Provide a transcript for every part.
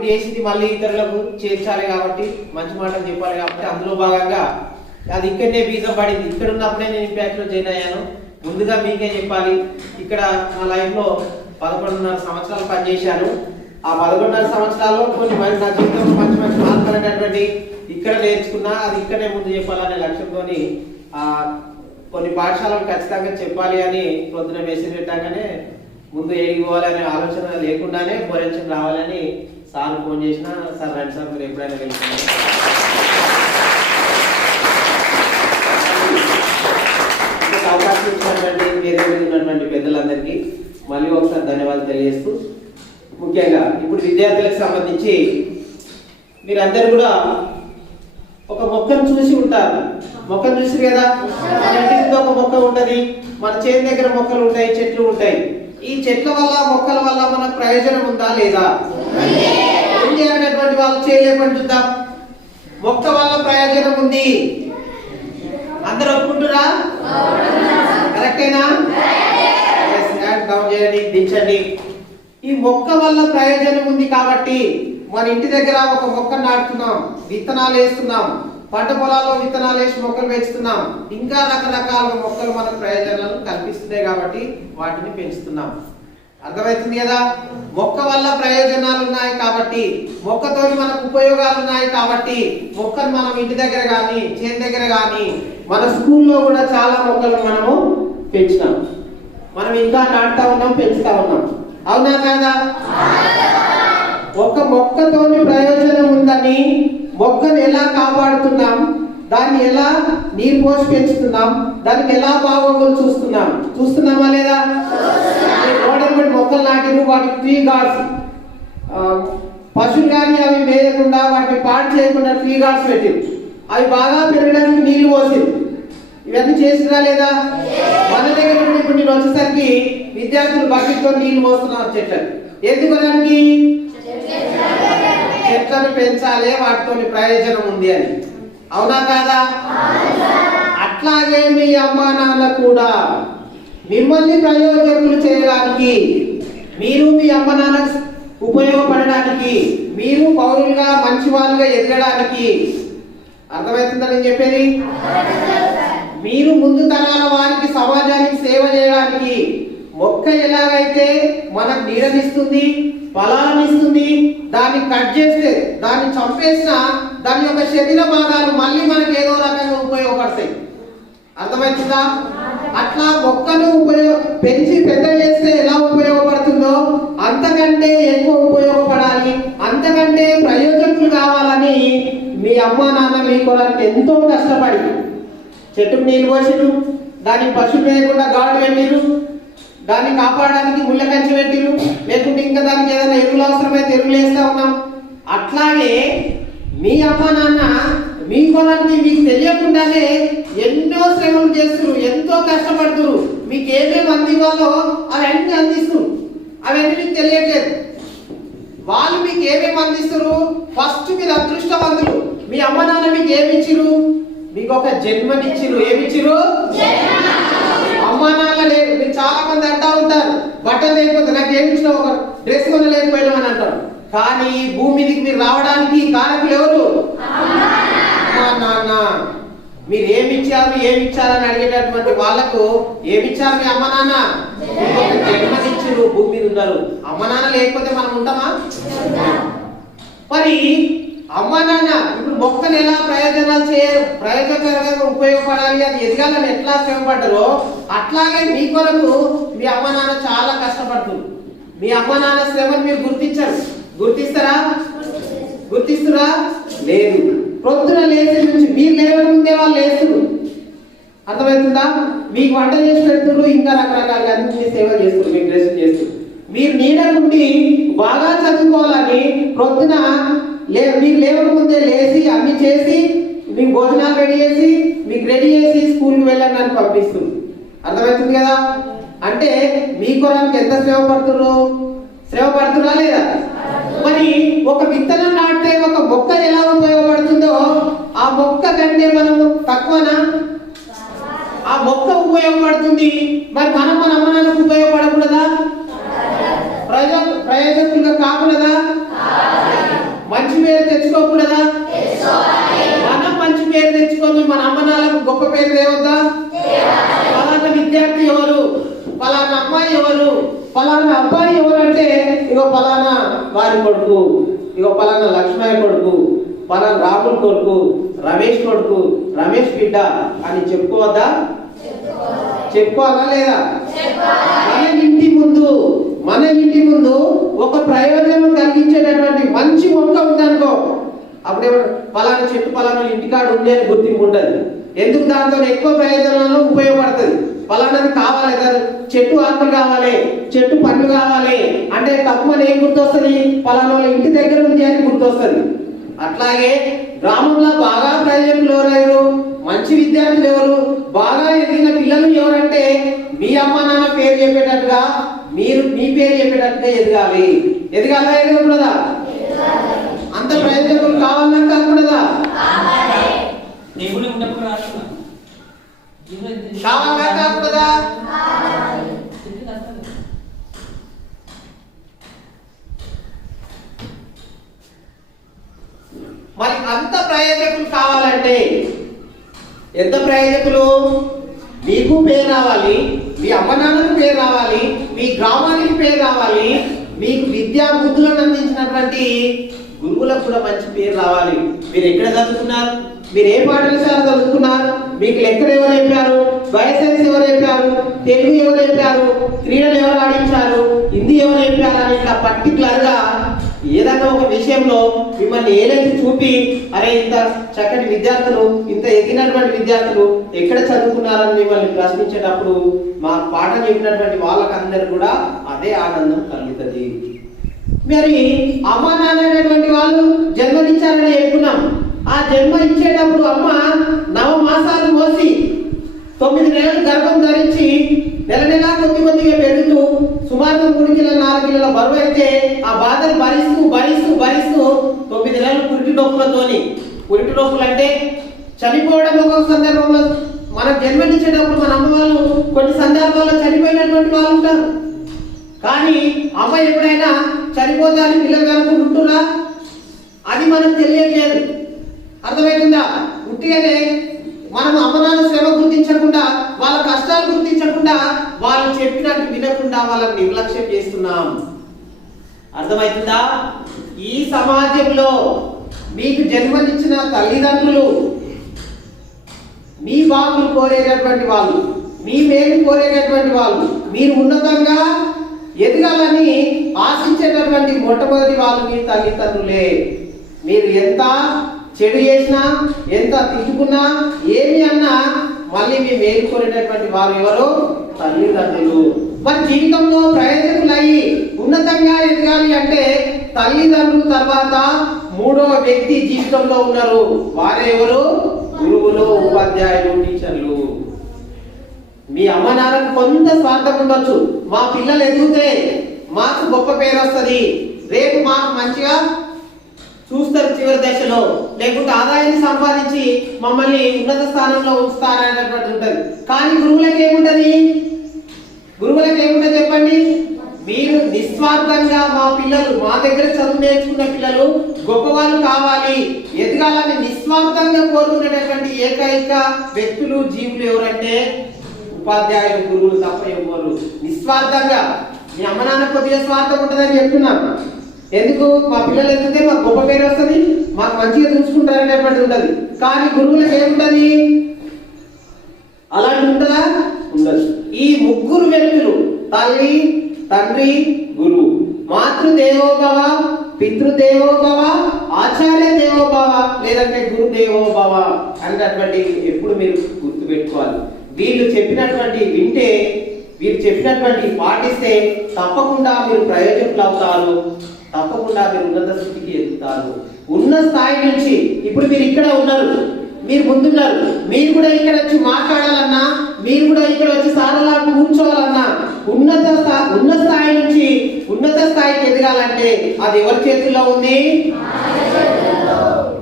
Complete చేసింది మళ్ళీ ఇతరులకు చేర్చాలి కాబట్టి మంచి మాటలు చెప్పాలి కాబట్టి అందులో భాగంగా అది ఇక్కడనే బీజం పడింది. ఇక్కడ ఉన్నప్పుడే నేను ఇంపాక్ట్లో జాయిన్ అయ్యాను. ముందుగా మీకే చెప్పాలి, ఇక్కడ నా లైఫ్లో 11.5 సంవత్సరాలు పనిచేశాను. ఆ 11.5 సంవత్సరాల్లో కొన్ని నా జీవితంలో మంచి మంచి మార్పులు అనేటువంటి ఇక్కడ నేర్చుకున్నా. అది ఇక్కడనే ముందు చెప్పాలనే లక్ష్యంతో కొన్ని పాఠశాలను ఖచ్చితంగా చెప్పాలి అని పొద్దున మెసేజ్ పెట్టాకనే ముందు ఏడికి పోవాలనే ఆలోచన లేకుండానే బోరెన్షన్ రావాలని సార్ ఫోన్ చేసిన. సార్ రండి సార్, మీరు ఎప్పుడైనా వెళ్తున్నారు. అవకాశం ఇచ్చినటువంటి వేరే ఉన్నటువంటి పెద్దలందరికీ మళ్ళీ ఒకసారి ధన్యవాదాలు తెలియజేస్తూ, ముఖ్యంగా ఇప్పుడు విద్యార్థులకు సంబంధించి మీరందరూ కూడా ఒక మొక్కను చూసి ఉంటారు. మొక్కను చూసి కదా, మన ఇంటి ముందు ఒక మొక్క ఉంటది, మన చేతి దగ్గర మొక్కలు ఉంటాయి, చెట్లు ఉంటాయి. ఈ చెట్ల వల్ల మొక్కల వల్ల మనకు ప్రయోజనం ఉందా లేదా? ఏం చేయాలనేటువంటి వాళ్ళు చేయలేమని చూద్దాం. మొక్క వల్ల ప్రయోజనం ఉంది. అందరూ ఒప్పుకుంటురా? కరెక్టేనా? డౌన్ చేయండి, దించండి. ఈ మొక్క వల్ల ప్రయోజనం ఉంది కాబట్టి మన ఇంటి దగ్గర ఒక మొక్క నాటుతున్నాం, విత్తనాలు వేస్తున్నాం, పంట పొలాల్లో విత్తనాలు వేసి మొక్కలు పెంచుతున్నాం. ఇంకా రకరకాల మొక్కలు మనకు ప్రయోజనాలు కల్పిస్తున్నాయి కాబట్టి వాటిని పెంచుతున్నాం. అర్థమవుతుంది కదా? మొక్క వల్ల ప్రయోజనాలు ఉన్నాయి కాబట్టి, మొక్కతో మనకు ఉపయోగాలు ఉన్నాయి కాబట్టి మొక్కను మనం ఇంటి దగ్గర కానీ చేతి దగ్గర కానీ మన స్కూల్లో కూడా చాలా మొక్కలు మనము పెంచినాం. మనం ఇంకా నాటుతా ఉన్నాం, పెంచుతా ఉన్నాం. అవునా కాదా? ఒక మొక్కతోని ప్రయోజనం ఉందని మొక్కను ఎలా కాపాడుతున్నాం, దాన్ని ఎలా నీరు పోసి పెంచుతున్నాం, దానికి ఎలా బాగోగులు చూస్తున్నామా లేదా? మొక్కలు నాటిరు, వాటికి ట్రీ గార్డ్స్, పశువులు కానీ అవి వేయకుండా వాటిని పాడు చేయకుండా ట్రీ గార్డ్స్ పెట్టిరు. అవి బాగా పెరగడానికి నీళ్లు పోసిరు. ఇవన్నీ చేసిరా లేదా? మన దగ్గర ఇప్పుడు నేను వచ్చేసరికి విద్యార్థులు బకెట్తో నీళ్లు పోస్తున్నారు చెట్లను. ఎందుకడానికి? చెట్లను పెంచాలి, వాటితో ప్రయోజనం ఉంది అని. అవునా కాదా? అట్లాగే మీ అమ్మా నాన్న కూడా మిమ్మల్ని ప్రయోజకులు చేయడానికి, మీరు మీ అమ్మ నాన్న ఉపయోగపడడానికి, మీరు పౌరులుగా మంచి వాళ్ళుగా ఎదగడానికి, అర్థమవుతుందా నేను చెప్పేది? మీరు ముందు తరాల వారికి సమాజానికి సేవ చేయడానికి, మొక్క ఎలాగైతే మనకు నీడనిస్తుంది, ఫలాలను ఇస్తుంది, దాన్ని కట్ చేస్తే, దాన్ని చంపేసిన దాని యొక్క శరీర భాగాలు మళ్ళీ మనకు ఏదో రకంగా ఉపయోగపడతాయి. అర్థమవుతుందా? అట్లా మొక్కను పెంచి పెద్ద చేస్తే ఎలా ఉపయోగపడుతుందో అంతకంటే ఎక్కువ ఉపయోగపడాలి, అంతకంటే ప్రయోజకులు కావాలని మీ అమ్మ నాన్న మీ కొరకు ఎంతో కష్టపడి చెట్టుకు నీళ్ళు పోసిరు, దానికి పశువులు వేయకుండా గాడు పెట్టిరు, దాన్ని కాపాడడానికి ముళ్ళ కంచి పెట్టిరు, లేకుంటే ఇంకా దానికి ఏదైనా ఎరువులు అవసరమైతే ఎరువులు వేస్తూ ఉన్నాం. అట్లాగే మీ అమ్మ నాన్న మీ కొరకు మీకు తెలియకుండానే ఎన్నో శ్రమలు చేస్తున్నారు, ఎంతో కష్టపడుతున్నారు. మీకు ఏమేమి అందివ్వాలో అవన్నీ అందిస్తున్నారు. అవన్నీ మీకు తెలియట్లేదు. వాళ్ళు మీకు ఏమేమి అందిస్తారు? ఫస్ట్ మీరు అదృష్టవంతులు. మీ అమ్మ నాన్న మీకు ఏమి ఇచ్చిరు? మీకు ఒక జన్మనిచ్చిరు. ఏమిచ్చిరు? అమ్మ నాన్న లేదు. మీరు చాలా మంది అంటా ఉంటారు, బట్టలు లేకపోతే నాకు ఏమి ఇచ్చినా, ఒక డ్రెస్ కొనలేకపోయినా అని అంటారు. కానీ ఈ భూమి మీదకి మీరు రావడానికి కారకులు ఎవరు? అమ్మా నాన్న. మీరు ఏమిచ్చారని అడిగేటటువంటి వాళ్ళకు ఏమిచ్చారు మీ అమ్మ నాన్న? జన్మనిచ్చిరు, భూమి మీద ఉన్నారు. అమ్మ నాన్న లేకపోతే మనం ఉంటామా? మరి అమ్మ నాన్న ఇప్పుడు మొక్కను ఎలా ప్రయోజకరంగా ఉపయోగపడాలి, అది ఎదగాలని ఎట్లా శ్రమపడ్డారో అట్లాగే మీ కొరకు మీ అమ్మ నాన్న చాలా కష్టపడుతుంది. మీ అమ్మ నాన్న శ్రమను మీరు గుర్తించరు. గుర్తిస్తురా? లేదు. ప్రొద్దున లేచి నుంచి మీరు లేవక ముందే వాళ్ళు లేస్తున్నారు. అర్థమవుతుందా? మీకు వంట చేసి పెడుతున్నారు, ఇంకా రకరకాలుగా అన్ని సేవ చేస్తున్నారు, మీకు డ్రెస్సింగ్ చేస్తున్నారు. మీరు నీడ నుండి బాగా చదువుకోవాలని ప్రొద్దున మీకు లేవక ముందే లేచి అన్ని చేసి మీకు భోజనాలు రెడీ చేసి మీకు రెడీ చేసి స్కూల్కి వెళ్ళండి అని పంపిస్తుంది. అర్థమవుతుంది కదా? అంటే మీ కొరకు ఎంత శ్రమ పడుతురా లేదా? మరి ఒక విత్తనం నాటితే ఒక మొక్క ఎలా ఉపయోగపడుతుందో ఆ మొక్క కంటే మనము తక్కువనా? ఆ మొక్క ఉపయోగపడుతుంది. మరి మనం మన అమ్మ నాన్నకు ఉపయోగపడకూడదా? ప్రయోజకులుగా కాకూడదా? పేరు తెచ్చుకోకూడదా? మనం మంచి పేరు తెచ్చుకొని మన అమ్మ నాన్నలకు గొప్ప పేరు తేవద్దా? పలానా విద్యార్థి ఎవరు, పలానా అమ్మాయి ఎవరు, పలానా అబ్బాయి ఎవరు అంటే ఇగో పలానా వారి కొడుకు, ఇగో పలానా లక్ష్మయ్య కొడుకు, పలానా రాముల్ కొడుకు, రమేష్ కొడుకు, రమేష్ బిడ్డ అని చెప్పుకోవద్దా? చెప్పుకోవాలా లేదా? మన ఇంటి ముందు ఒక ప్రయోజనం కలిగించేటటువంటి మంచి మొక్క ఉందనుకో, అప్పుడే పలానా చెట్టు పలానా ఇంటికాడ ఉంది అని గుర్తింపు ఉంటుంది. ఎందుకు? దాంతో ఎక్కువ ప్రయోజనాలను ఉపయోగపడుతుంది. పలానాది కావాలి, చెట్టు ఆకులు కావాలి, చెట్టు పండ్లు కావాలి అంటే తక్కువని ఏం గుర్తొస్తుంది? పలానా వాళ్ళ ఇంటి దగ్గర ఉంది అని గుర్తొస్తుంది. అట్లాగే గ్రామంలో బాగా ప్రయోజకులు ఎవరు, మంచి విద్యార్థులు ఎవరు, బాగా ఎదిగిన పిల్లలు ఎవరంటే మీ అమ్మ నాన్న పేరు చెప్పేటట్టుగా మీరు మీ పేరు చెప్పేటట్టుగా ఎదగాలి. ఎదగాలా ఎదగకూడదా? అంత ప్రయోజకులు కావాలన్నా కాకూడదా? కావాలా కాకూడదా? మరి అంత ప్రయోజకులు కావాలంటే ఎంత ప్రయోజకులు? మీకు పేరు రావాలి, మీ అమ్మ నాన్నకు పేరు రావాలి, మీ గ్రామానికి పేరు రావాలి, మీకు విద్యా బుద్ధులను అందించినటువంటి గురువులకు కూడా మంచి పేరు రావాలి. మీరు ఎక్కడ చదువుకున్నారు? మీరు ఏ పాఠశాల చదువుకున్నారు? మీకు లెక్కలు ఎవరు చెప్పారు? బయోసైన్స్ ఎవరు చెప్పారు? తెలుగు ఎవరు చెప్పారు? క్రీడలు ఎవరు ఆడించారు? హిందీ ఎవరు చెప్పారు? అని ఇట్లా పర్టికులర్ గా ఏదైనా ఒక విషయంలో మిమ్మల్ని ఏదైతే చూపి అరే ఇంత చక్కటి విద్యార్థులు, ఇంత ఎదిగినటువంటి విద్యార్థులు ఎక్కడ చదువుకున్నారని మిమ్మల్ని ప్రశ్నించేటప్పుడు మా పాఠం చెప్పినటువంటి వాళ్ళకందరూ కూడా అదే ఆనందం కలుగుతుంది. మరి అమ్మ నాన్న అనేటువంటి వాళ్ళు జన్మనిచ్చారని చెప్పుకున్నాం. ఆ జన్మ ఇచ్చేటప్పుడు అమ్మ 9 మాసాలు మోసి 9 నెలలు గర్భం ధరించి నెల నెలా కొద్దిగా పెరుగుతూ సుమారు 3 కిలోల 4 కిలోల బరువు అయితే ఆ బాధలు భరిస్తూ 9 నెలలు పురిటి నొప్పులతోని, పురిటి నొప్పులు అంటే చనిపోవడం ఒక సందర్భంలో, మనం జన్మనిచ్చేటప్పుడు మన అమ్మ వాళ్ళు కొన్ని సందర్భాల్లో చనిపోయినటువంటి వాళ్ళు ఉంటారు. కానీ అమ్మ ఎప్పుడైనా చనిపోతాని పిల్లలు అనుకుంటున్నారా? అది మనకు తెలియట్లేదు. అర్థమవుతుందా? ఉట్టిగానే మనం అమ్మ నాన్న శ్రమ గుర్తించకుండా, వాళ్ళ కష్టాలు గుర్తించకుండా, వాళ్ళు చెప్పినట్టు వినకుండా వాళ్ళని నిర్లక్ష్యం చేస్తున్నాం. అర్థమవుతుందా? ఈ సమాజంలో మీకు జన్మనిచ్చిన తల్లిదండ్రులు మీ బాగులు కోరేటటువంటి వాళ్ళు, మీ మేలు కోరేటటువంటి వాళ్ళు, మీరు ఉన్నతంగా ఎదగాలని ఆశించేటటువంటి మొట్టమొదటి వాళ్ళు మీ తల్లిదండ్రులే. మీరు ఎంత చెడు చేసినా, ఎంత తిట్టుకున్నా, ఏమి అన్నా మళ్ళీ మీ మేలు కోరేటటువంటి వారు ఎవరు? తల్లిదండ్రులు. మరి జీవితంలో ప్రయోజకులయ్యి ఉన్నతంగా ఎదగాలి అంటే తల్లిదండ్రుల తర్వాత 3వ వ్యక్తి జీవితంలో ఉన్నారు. వారే ఎవరు? గురువులు, ఉపాధ్యాయులు, టీచర్లు. మీ అమ్మ నాన్నకు కొంత స్వార్థం ఉండొచ్చు. మా పిల్లలు ఎదిగితే మాకు గొప్ప పేరు వస్తుంది, రేపు మాకు మంచిగా చూస్తారు చివరి దశలో, లేకుంటే ఆదాయాన్ని సంపాదించి మమ్మల్ని ఉన్నత స్థానంలో ఉంచుతారనేటటువంటి ఉంటుంది. కానీ గురువులకు ఏముంటది? చెప్పండి. మీరు నిస్వార్థంగా మా పిల్లలు, మా దగ్గర చదువు నేర్చుకున్న పిల్లలు గొప్పవాళ్ళు కావాలి, ఎదగాలని నిస్వార్థంగా కోరుకునేటటువంటి ఏకైక వ్యక్తులు, జీవులు ఎవరంటే ఉపాధ్యాయులు, గురువులు తప్ప ఎవరు. నిస్వార్థంగా. మీ అమ్మ నాన్న కొద్దిగా స్వార్థం ఉంటుందని చెప్తున్నాను. ఎందుకు? మా పిల్లలు ఎదిగితే మాకు గొప్ప పేరు వస్తుంది, మాకు మంచిగా చూసుకుంటారనేటువంటి ఉంటుంది. కానీ గురువులకు ఏముంటుంది? అలాంటి ఉంటుందా? ఉండదు. ఈ 3 వ్యక్తులు, తల్లి, తండ్రి, గురువు, మాతృదేవోభవ, పితృదేవోభవ, ఆచార్య దేవోభవ, లేదంటే గురుదేవోభవ అన్నటువంటి ఎప్పుడు మీరు గుర్తు పెట్టుకోవాలి. వీళ్ళు చెప్పినటువంటి వింటే, వీళ్ళు చెప్పినటువంటి పాటిస్తే తప్పకుండా మీరు ప్రయోజకులు అవుతారు, తప్పకుండా మీరు ఉన్నత స్థితికి ఎదుగుతారు. ఉన్న స్థాయి నుంచి ఇప్పుడు మీరు ఇక్కడ ఉన్నారు, మీరు ముందున్నారు, మీరు కూడా ఇక్కడ వచ్చి మాట్లాడాలన్నా, మీరు కూడా ఇక్కడ వచ్చి సారలా కూర్చోవాలన్నా, ఉన్న స్థాయి నుంచి ఉన్నత స్థాయికి ఎదగాలంటే అది ఎవరి చేతుల్లో ఉంది?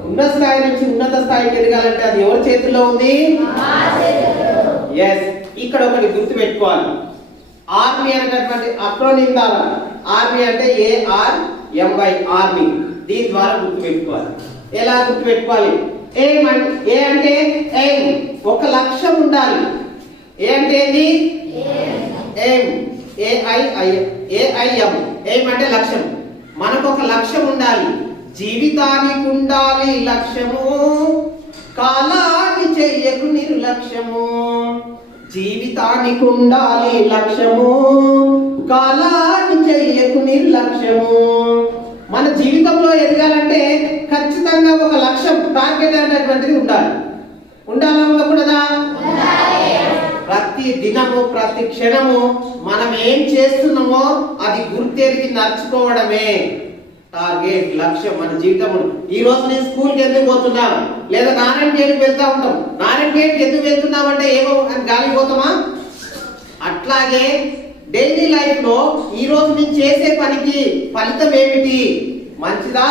ఉన్న స్థాయి నుంచి ఉన్నత స్థాయికి ఎదగాలంటే అది ఎవరి చేతుల్లో ఉంది? ఎస్. ఇక్కడ ఒకటి గుర్తు పెట్టుకోవాలి. ఆర్మీ అనేటటువంటి అక్రోనిమ్ ద్వారా, ఆర్మీ అంటే ARMY, ఆర్మీ. దీని ద్వారా గుర్తుపెట్టుకోవాలి. ఎలా గుర్తుపెట్టుకోవాలి? ఏ అంటే ఎయిమ్, ఒక లక్ష్యం ఉండాలి. ఏ అంటే ఏంది? ఎయిమ్, ఏఐఎం, ఎయిమ్ అంటే లక్ష్యం. మనకు ఒక లక్ష్యం ఉండాలి. జీవితానికి ఉండాలి లక్ష్యము, కాలాన్ని చెయ్యకు నిర్లక్ష్యము. జీవితానికి ఉండాలి లక్ష్యము, కాలాన్ని చెయ్యకు నిర్లక్ష్యము. మన జీవితంలో ఎదగాలంటే ఖచ్చితంగా ఒక లక్ష్యం, టార్గెట్ అనేటువంటిది ఉండాలి. ఉండాలా ఉండకూడదా? ప్రతి దినము ప్రతి క్షణము మనం ఏం చేస్తున్నామో అది గుర్తెరిగి నడుచుకోవడమే టార్గెట్, లక్ష్యం మన జీవితంలో. ఈ రోజు నేను స్కూల్కి ఎందుకు పోతున్నా, లేదా నారాయణ గేట్కి వెళ్తా ఉంటాం. నారాయణ గేట్కి ఎందుకు వెళ్తున్నామంటే ఏమో అని గాలికి పోతామా? అట్లాగే డైలీ లైఫ్ లో ఈ రోజు నేను చేసే పనికి ఫలితం ఏమిటి? మంచిదా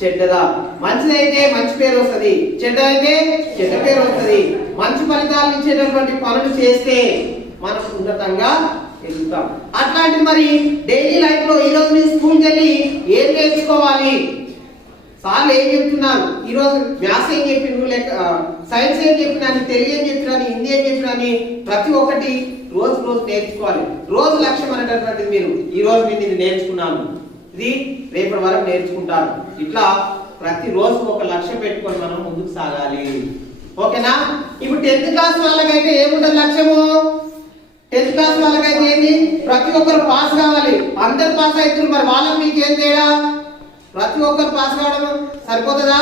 చెడ్డదా? మంచిదైతే మంచి పేరు వస్తుంది, చెడ్డ అయితే చెడ్డ పేరు వస్తుంది. మంచి ఫలితాలు ఇచ్చేటటువంటి పనులు చేస్తే మనం ఉన్నతంగా ఎదుగుతాం. అట్లాంటి మరి డైలీ లైఫ్ లో ఈ రోజు నేను స్కూల్కి వెళ్ళి ఏం నేర్చుకోవాలి? సార్లు ఏం చెప్తున్నారు? ఈ రోజు మ్యాథ్స్ ఏం చెప్పిండ్రు, లేక సైన్స్ ఏం చెప్పినాని, తెలుగు ఏం చెప్పినాని, హిందీ ఏం చెప్పినాని, ప్రతి ఒక్కటి రోజు రోజు నేర్చుకోవాలి. రోజు లక్ష్యం అనేటటువంటిది మీరు ఈ రోజు నేను ఇది నేర్చుకున్నాను, ఇది రేపటి వరకు నేర్చుకుంటాను. ఇట్లా ప్రతి రోజు ఒక లక్ష్యం పెట్టుకొని మనం ముందుకు సాగాలి. ఓకేనా? ఇప్పుడు 10th క్లాస్ వాళ్ళకైతే ఏముంటుంది లక్ష్యము? 10th క్లాస్ వాళ్ళకైతే ఏంటి? ప్రతి ఒక్కరు పాస్ కావాలి. అందరు పాస్ అవుతున్నారు, మరి వాళ్ళకి మీకు ఏం తేడా? ప్రతి ఒక్కరు పాస్ కావడం సరిపోతుందా?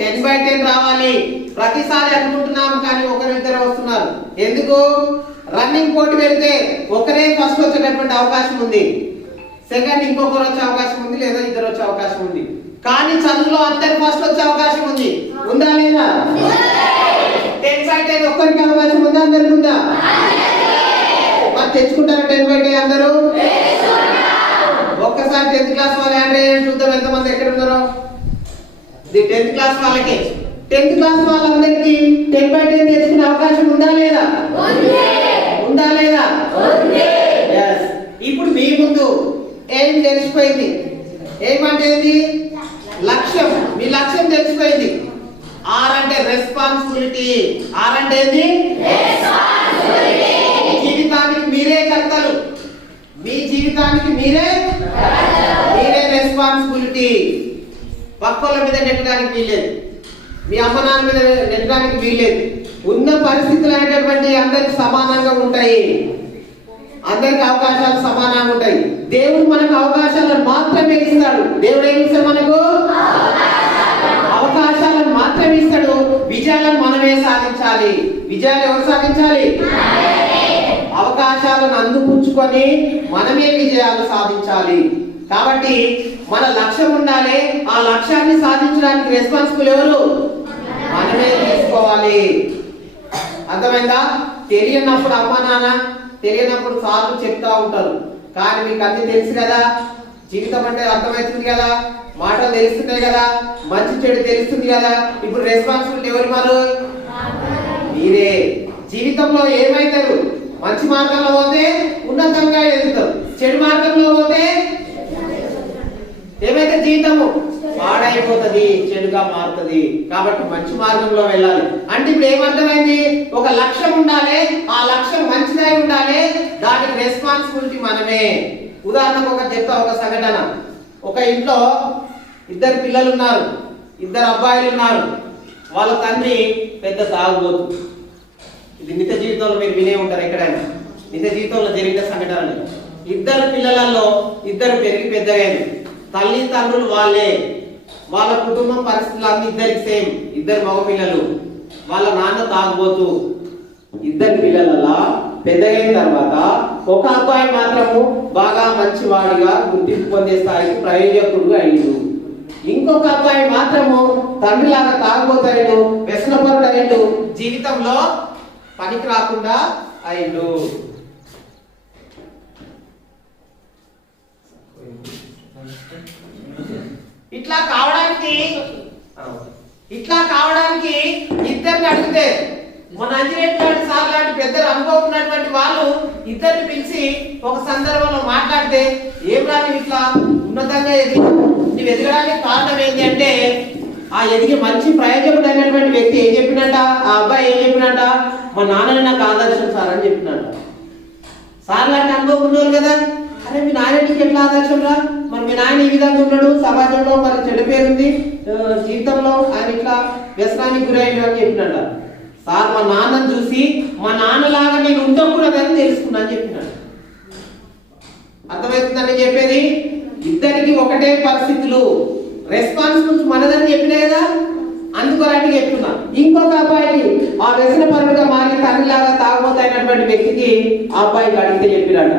10/10 రావాలి. ప్రతిసారి అనుకుంటున్నాము కానీ ఒకరిద్దరు వస్తున్నారు. ఎందుకు? రన్నింగ్ పోటీ పెడితే ఒకరే ఫస్ట్ వచ్చేటటువంటి అవకాశం ఉంది, సెకండ్ ఇంకొకరు వచ్చే అవకాశం ఉంది, లేదా ఇద్దరు వచ్చే అవకాశం ఉంది. కానీ చదువులో అందరు ఫస్ట్ వచ్చే అవకాశం ఉంది. ఉందా లేదా? 10/10 ఒక్కరికి అవకాశం ఉందా? అందరికి ఉందా? మరి తెచ్చుకుంటారా 10/10 అందరూ? ఒక్కసారి 10th క్లాస్ వాళ్ళ అంటే చూద్దాం ఎంతమంది ఎక్కడ ఉన్నారో. ఇది 10th క్లాస్ వాళ్ళకి. 10th క్లాస్ వాళ్ళందరికీ 10/10 తెచ్చుకునే అవకాశం ఉందా లేదా? ఉందా లేదా? ఇప్పుడు మీ ముందు ఏం తెలిసిపోయింది? ఏమంటే లక్ష్యం. మీ లక్ష్యం తెలిసిపోయింది. ఆర్ అంటే రెస్పాన్సిబిలిటీ. ఆర్ అంటే ఏంది? జీవితానికి మీరే కర్తలు. మీ జీవితానికి మీరే రెస్పాన్సిబిలిటీ. పక్కల మీద నెట్టడానికి వీల్లేదు, మీ అమ్మ నాన్న మీద నెట్టడానికి వీల్లేదు. ఉన్న పరిస్థితులు అనేటటువంటి అందరికి సమానంగా ఉంటాయి, అందరికి అవకాశాలు సమానంగా ఉంటాయి. దేవుడు మనకు అవకాశాలను మాత్రమే ఇస్తాడు. దేవుడు ఏమి ఇస్తాడు? మనకు అవకాశాలను మాత్రమే ఇస్తాడు. విజయాలను మనమే సాధించాలి. విజయాలు ఎవరు సాధించాలి? అవకాశాలను అందిపుచ్చుకొని మనమే విజయాలు సాధించాలి. కాబట్టి మన లక్ష్యం ఉండాలి. ఆ లక్ష్యాన్ని సాధించడానికి రెస్పాన్సిబుల్ ఎవరు? మనమే తీసుకోవాలి. అర్థమైందా? తెలియనప్పుడు అమ్మ నాన్న, తెలియనప్పుడు సార్లు చెప్తా ఉంటారు. కానీ మీకు అన్ని తెలుసు కదా, జీవితం అంటే అర్థమవుతుంది కదా, మాటలు తెలుస్తున్నాయి కదా, మంచి చెడు తెలుస్తుంది కదా. ఇప్పుడు రెస్పాన్సిబిలిటీ ఎవరు? మరి మీరే. జీవితంలో ఏమైతారు? మంచి మార్గంలో పోతే ఉన్నతంగా ఎదుగుతారు, చెడు మార్గంలో పోతే ఏమైతే జీవితము పాడైపోతుంది, చెడుగా మారుతుంది. కాబట్టి మంచి మార్గంలో వెళ్ళాలి. అంటే ఇప్పుడు ఏమర్థమైంది? ఒక లక్ష్యం ఉండాలి, ఆ లక్ష్యం మంచిదై ఉండాలి, దానికి రెస్పాన్సిబిలిటీ మనమే. ఉదాహరణకు ఒక చెప్తా, ఒక సంఘటన. ఒక ఇంట్లో ఇద్దరు పిల్లలు ఉన్నారు, ఇద్దరు అబ్బాయిలు ఉన్నారు. వాళ్ళ తండ్రి పెద్ద తాగుబోతు. ఇది నిజ జీవితంలో మీరు వినే ఉంటారు, ఎక్కడైనా నిజ జీవితంలో జరిగిన సంఘటన. ఇద్దరు పిల్లలలో ఇద్దరు పెరిగి పెద్దగైంది. తల్లి తండ్రులు వాళ్ళే, వాళ్ళ కుటుంబం పరిస్థితులు అన్ని ఇద్దరికి సేమ్. ఇద్దరు మగ పిల్లలు, వాళ్ళ నాన్న తాగుబోతు. ఇద్దరు పిల్లలలా పెద్దగైన తర్వాత ఒక అబ్బాయి మాత్రము బాగా మంచివాడిగా గుర్తింపు పొందే స్థాయికి ప్రయోజకుడుగా అయ్యిండు. ఇంకొక అబ్బాయి మాత్రము తండ్రిలాగా తాగుబోతాడు, వ్యసనపరుడు అయ్యిండు, జీవితంలో పనికి రాకుండా అయ్యిండు. ఇట్లా కావడానికి ఇద్దరిని అడిగితే, మన అంజనేయుడు లాంటి సార్ లాంటి పెద్దలు అనుభవం ఉన్నటువంటి వాళ్ళు ఇద్దరిని పిలిచి ఒక సందర్భంలో మాట్లాడితే, ఏం రాని ఇట్లా ఉన్నతంగా నువ్వు ఎదగడానికి కారణం ఏంటి అంటే ఆ ఎదిగి మంచి ప్రయోజకుడు అయినటువంటి వ్యక్తి ఏం చెప్పినట్ట, ఆ అబ్బాయి ఏం చెప్పినట్ట, మా నాన్నని నాకు ఆదర్శం సార్ అని చెప్పినట్ట. సార్ లాంటి అనుభవం ఉన్నారు కదా, అరే మీ నాయన నీకు ఎట్లా ఆదర్శం రా, మరి మీ నాయన ఈ విధంగా ఉన్నాడు, సమాజంలో మరి చెడు పేరుంది, జీవితంలో ఆయన ఇట్లా వ్యసనానికి గురయ్యాడు అని చెప్పినట్ట. సార్ మా నాన్నని చూసి మా నాన్నలాగా నేను ఉండకూడదని తెలుసుకున్నా అని చెప్పినాడు. అర్థమవుతుందని చెప్పేది, ఇద్దరికి ఒకటే పరిస్థితులు, రెస్పాన్సిబిలిటీ మనదని చెప్పినా కదా, అందుకోరానికి చెప్తున్నా. ఇంకొక అబ్బాయికి ఆ వ్యసన పరుడుగా మారి తల్లిలాగా తాగుబోతైనటువంటి వ్యక్తికి ఆ అబ్బాయికి అడిగితే చెప్పినాడు,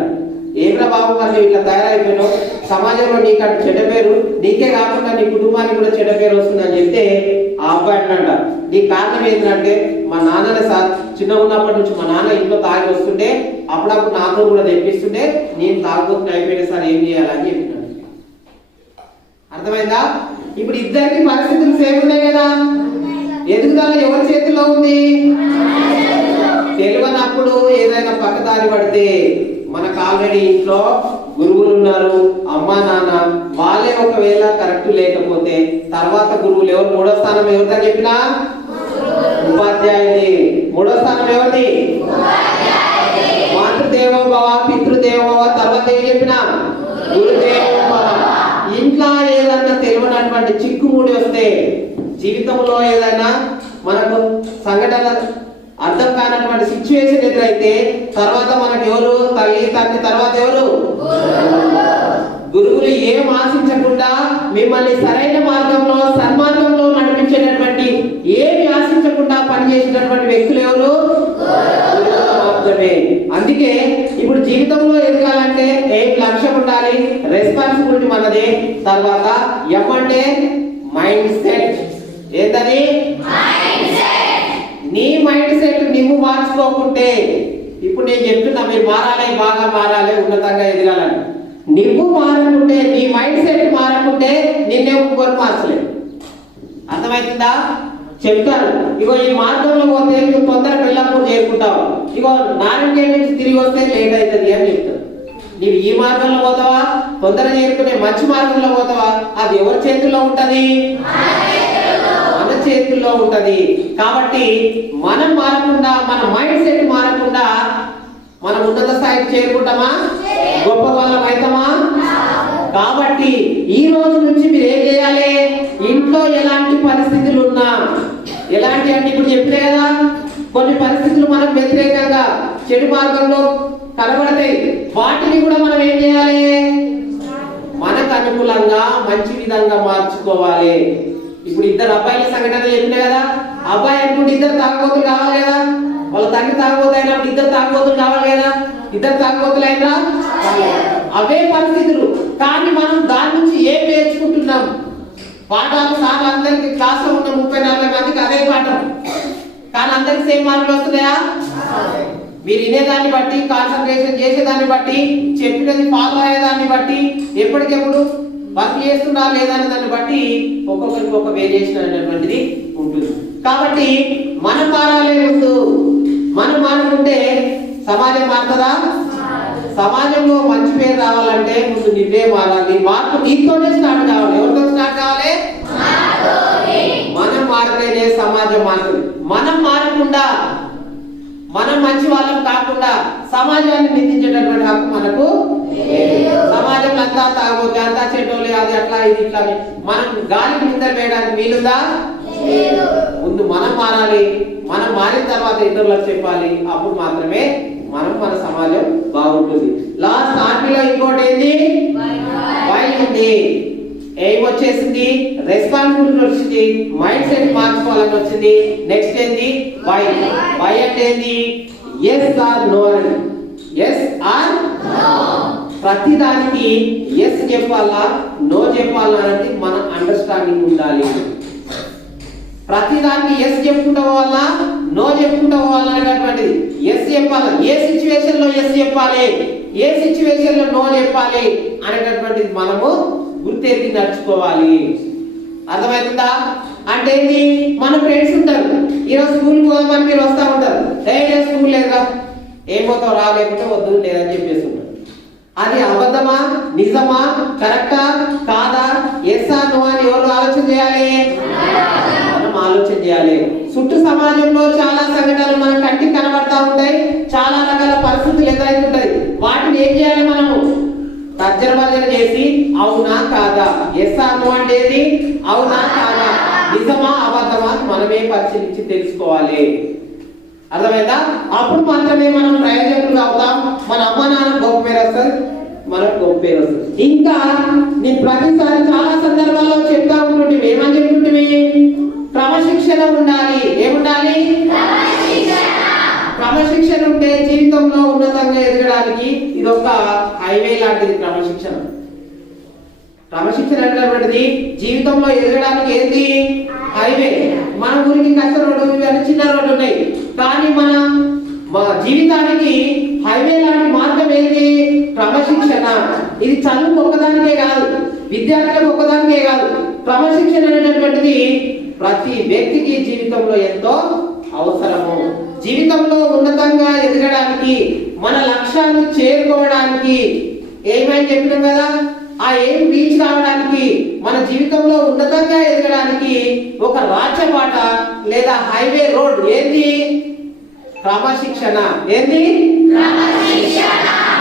ఏమిరా బాబు మరి ఇట్లా తయారైపోయినావు, సమాజంలో నీకు అటు చెడ్డ పేరు, నీకే కాకుండా నీ కుటుంబానికి కూడా చెడ్డ పేరు వస్తుందని చెప్తే ఆ అబ్బాయి అంట, నీ కారణం ఏంటంటే మా నాన్ననే సార్, చిన్నగా ఉన్నప్పటి నుంచి మా నాన్న ఇంట్లో తాగి వస్తుంటే అప్పుడప్పుడు నాతో కూడా తెప్పిస్తుంటే నేను తాగుబోతున్నా అయిపోయినా సార్ ఏం చేయాలని చెప్పినాడు. అర్థమైందా? ఇప్పుడు ఇద్దరికి పరిస్థితులు సేమ్ ఉన్నాయి కదా, ఎదుగుదల ఎవరి చేతిలో ఉంది? తెలియనప్పుడు ఏదైనా పక్కదారి పడితే, మనకు ఆల్రెడీ ఇంట్లో గురువులు ఉన్నారు, అమ్మా నాన్న, వాళ్ళే ఒకవేళ కరెక్ట్ లేకపోతే తర్వాత గురువులు ఎవరు? మూడో స్థానం ఎవరిదని చెప్పినా ఉపాధ్యాయుడి. మూడో స్థానం ఎవరిది? మాతృదేవోభవ, పితృదేవోభవ, తర్వాత ఏం చెప్పినా గురుదేవోభవ. ఇంట్లో ఏదన్నా తెలియనటువంటి చిక్కుముడి వస్తే, జీవితంలో ఏదైనా మనకు సంఘటన అర్థం కానటువంటి సిచ్యువేషన్ ఎదురైతే తర్వాత మనకు ఎవరు? తల్లి తండ్రి, తర్వాత ఎవరు? గురువులు ఏం ఆశించకుండా మిమ్మల్ని సరైన మార్గంలో సన్మార్గంలో నడిపించేటటువంటి, ఏమి ఆశించకుండా పనిచేసేటటువంటి వ్యక్తులు ఎవరు? మాత్రమే. అందుకే ఇప్పుడు జీవితంలో ఎదగాలంటే ఏం లక్ష్యం ఉండాలి? రెస్పాన్సిబిలిటీ మనదే. తర్వాత ఏమంటే మైండ్ సెట్. ఏంటది? నీ మైండ్ సెట్ నువ్వు మార్చుకోకుంటే, ఇప్పుడు నేను చెప్తున్నా మీరు మారాలి, బాగా మారాలి, ఉన్నతంగా ఎదగాలని. నువ్వు మారకుంటే, నీ మైండ్ సెట్ మారకుంటే నిన్నే ఇంకోరు మార్చలేదు. అర్థమవుతుందా? చెప్తారు, ఇగో ఈ మార్గంలో పోతే నువ్వు తొందరగా వెళ్ళప్పుడు చేరుకుంటావు, ఇగో నారాయణ నుంచి తిరిగి వస్తే లేట్ అవుతుంది అని చెప్తారు. నీవు ఈ మార్గంలో పోతావా, తొందరగా చేరుకునే మంచి మార్గంలో పోతావా, అది ఎవరి చేతుల్లో ఉంటది? మన చేతుల్లో ఉంటది. కాబట్టి మనం మారకుండా, మన మైండ్ సెట్ మారకుండా మనం ఉన్నత స్థాయికి చేరుకుంటామా? గొప్ప వాళ్ళం అవుతామా? కాబట్టి ఈ రోజు నుంచి మీరు ఏం చేయాలి? ఇంట్లో ఎలాంటి పరిస్థితులు ఉన్నా, ఎలాంటి అంటే ఇప్పుడు చెప్పినా కదా, కొన్ని పరిస్థితులు మనకు వ్యతిరేకంగా చెడు మార్గంలో కనబడతాయి, వాటిని కూడా మనం ఏం చేయాలి? మనకు అనుకూలంగా మంచి విధంగా మార్చుకోవాలి. ఇప్పుడు ఇద్దరు అబ్బాయిల సంఘటన చెప్పినా కదా, అబ్బాయి అనుకుంటే ఇద్దరు తాగుబోతులు కావాలి కదా, వాళ్ళ తండ్రి తాగుబోతు అయినప్పుడు ఇద్దరు తాగుబోతులు కావాలి కదా, ఇద్దరు తాగుబోతులు అయినా అవే పరిస్థితులు. కానీ మనం దాని నుంచి ఏం నేర్చుకుంటున్నాం? పాఠాలు సార్లు అందరికి క్లాస్లో ఉన్న 30-40 మందికి అదే పాఠం, కానీ అందరికి సేమ్ మార్కులు వస్తున్నాయా? మీరు వినేదాన్ని బట్టి, కాన్సన్ట్రేషన్ చేసేదాన్ని బట్టి, చెప్పినది ఫాలో అయ్యేదాన్ని బట్టి, ఎప్పటికెప్పుడు వర్క్ చేస్తున్నా లేదనే దాన్ని బట్టి ఒక్కొక్కరికి ఒక వేరియేషన్ అనేటువంటిది ఉంటుంది. కాబట్టి మనం మారాలే ముందు. మనం మారుకుంటే సమాజం మారుతుందా? సమాజంలో మంచి పేరు రావాలంటే ముందు నువ్వే మారాలి. మార్పు నీతోనే స్టార్ట్ కావాలి. ఎవరితో స్టార్ట్ కావాలి? మనం మారితేనే సమాజం మారుతుంది. మనం మారకుండా, మనం మంచి వాళ్ళం కాకుండా సమాజాన్ని నిందించేటటువంటి హక్కు మనకు. సమాజంలో అంతా తాగబోతే, అంతా చెడ్డోలే, అది అట్లా ఇది ఇట్లా మనం గాలికి నిందలు వేయడానికి వీలుందా? ముందు మనం మారాలి. మనం మారిన తర్వాత ఇతరులకు చెప్పాలి. అప్పుడు మాత్రమే మన సమాజం బాగుంటుంది. లాస్ట్ ఆర్టీలో ఇంకోటి ఏంది? వై ఉంది. ఏం వచ్చేసింది? రెస్పాన్సిబిలిటీ వచ్చింది, మైండ్ సెట్ మార్చుకోవాలని వచ్చింది. నెక్స్ట్ ఏంది? వై. వై అంటే ఏంది? ఎస్ ఆర్ నో అని. Yes or no. ప్రతి దానికి ఎస్ చెప్పాలా, నో చెప్పాలా అనేది మన అండర్స్టాండింగ్ ఉండాలి. ప్రతి దానికి ఎస్ చెప్పుకుంటూ పోవాలా, నో చెప్పుకుంటూ పోవాలా అనేటువంటిది. ఎస్ చెప్పాలి, ఏ సిచ్యువేషన్ లో ఎస్ చెప్పాలి, ఏ సిచ్యువేషన్ లో నో చెప్పాలి అనేటటువంటిది మనము గుర్తెరిగి నడుచుకోవాలి. అర్థమవుతుందా? అంటే ఏంటి? మన ఫ్రెండ్స్ ఉంటారు, ఈరోజు స్కూల్కి పోదామని మీరు వస్తూ ఉంటారు. స్కూల్ లేదా, ఏం పోతావు, రాలేకుంటే వద్దు లేదని చెప్పేసి ఉంటారు. అది అబద్ధమా, నిజమా, కరెక్టా, కాదా, ఎస్ ఆర్ నో అని ఎవరు ఆలోచన చేయాలి? మనం ఆలోచన చేయాలి. చుట్టూ సమాజంలో చాలా సంఘటనలు మన కంటికి కనబడతా ఉంటాయి. చాలా రకాల పరిస్థితులు ఎదురవుతుంటాయి. వాటిని ఏం చేయాలి? మనము తర్జన చేసి అవునా కాదా, ఎస్ ఆర్ నో అంటే ఏది, అవునా కాదా, నిజమా అబద్ధమా మనమే పరిశీలించి తెలుసుకోవాలి. అర్థమైందా? అప్పుడు మాత్రమే మనం ప్రయోజకులు అవుతాం. మన అమ్మ నాన్న గొప్ప పేరు వస్తుంది, మనకు గొప్ప పేరు వస్తుంది. ఇంకా నేను ప్రతిసారి చాలా సందర్భాల్లో చెప్తా ఉంటుంటే ఏమని చెప్తుంటే క్రమశిక్షణ ఉండాలి. ఏముండాలి? క్రమశిక్షణ ఉంటే జీవితంలో ఉన్నతంగా ఎదగడానికి ఇది ఒక హైవే లాంటిది. క్రమశిక్షణ అనేటువంటిది జీవితంలో ఎదగడానికి ఏంటి? హైవే. మన ఊరికి కచ్చ రోడ్డు చిన్న రోడ్డు ఉన్నాయి, కానీ మన జీవితానికి హైవే లాంటి మార్గం ఏంటి? క్రమశిక్షణ. ఇది చదువు ఒక్కదానికే కాదు, విద్యార్థులకు ఒక్కదానికే కాదు. క్రమశిక్షణ అనేటువంటిది ప్రతి వ్యక్తికి జీవితంలో ఎంతో అవసరము. జీవితంలో ఉన్నతంగా ఎదగడానికి, మన లక్ష్యాన్ని చేరుకోవడానికి, ఏమైనా చెప్పినాం కదా, ఆ ఏం రీచ్ కావడానికి, మన జీవితంలో ఉన్నతంగా ఎదగడానికి ఒక రాచబాట లేదా హైవే రోడ్ ఏంది? క్రమశిక్షణ. ఏంది?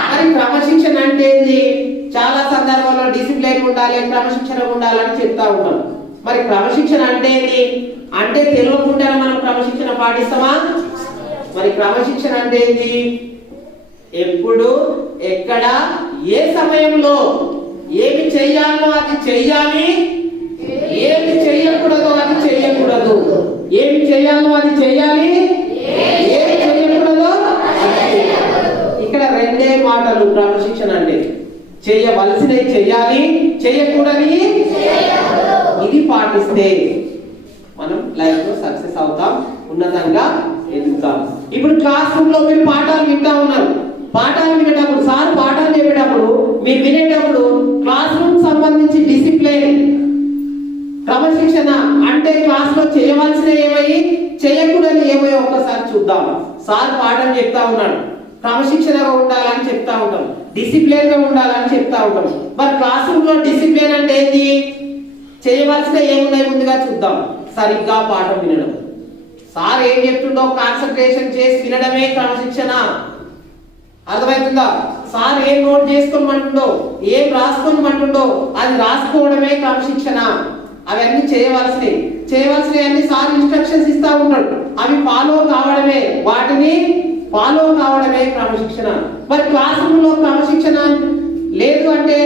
మరి క్రమశిక్షణ అంటే ఏంది? చాలా సందర్భాల్లో డిసిప్లిన్ ఉండాలి, క్రమశిక్షణ ఉండాలని చెప్తా ఉంటాం. మరి క్రమశిక్షణ అంటే ఏంటి? అంటే తెలియకుండా మనం క్రమశిక్షణ పాటిస్తామా? మరి క్రమశిక్షణ అంటే ఏంటి? ఎప్పుడు, ఎక్కడ, ఏ సమయంలో ఏమి చెయ్యాలో అది చెయ్యాలి, ఏమి చెయ్యకూడదు అది చెయ్యకూడదు. ఏమి చెయ్యాలో అది చెయ్యాలి, ఏమి చెయ్యకూడదు. ఇక్కడ రెండే మాటలు క్రమశిక్షణ అంటే. చేయవలసినవి చెయ్యాలి, చేయకూడని ఇది పాటిస్తే మనం లైఫ్ లో సక్సెస్ అవుతాం, ఉన్నతంగా ఎదుగుతాం. ఇప్పుడు క్లాస్ రూమ్ లో మీరు పాఠాలు వింటా ఉన్నారు. పాఠాలు వినేటప్పుడు, సార్ పాఠాలు చెప్పేటప్పుడు మీరు వినేటప్పుడు క్లాస్ రూమ్ సంబంధించి డిసిప్లిన్, క్రమశిక్షణ అంటే క్లాస్ లో చేయవలసిన ఏమై, చేయకూడని ఏమో ఒక్కసారి చూద్దాం. సార్ పాఠం చెప్తా ఉన్నాడు, క్రమశిక్షణగా ఉండాలని చెప్తా ఉంటాం, డిసిప్లిన్ గా ఉండాలని చెప్తా ఉంటాం. మరి క్లాస్ రూమ్ లో డిసిప్లిన్ అంటే ఏంటి? చేయవలసిన ఏమున్నాయి ముందుగా చూద్దాం. సరిగ్గా పాఠం వినడం, సార్ ఏం చెప్తుండో కాన్సన్ట్రేషన్ చేసి వినడమే క్రమశిక్షణ. అర్థమవుతుందా? సార్ ఏం నోట్ చేసుకోమంటుండో, ఏం రాసుకోమంటుండో అది రాసుకోవడమే క్రమశిక్షణ. అవన్నీ చేయవలసినవి అన్ని సార్ ఇన్స్ట్రక్షన్స్ ఇస్తా ఉంటాడు, అవి ఫాలో కావడమే, వాటిని ఫాలో కావడమే క్రమశిక్షణ. మరి క్లాస్ రూమ్ లో క్రమశిక్షణ లేదు అంటే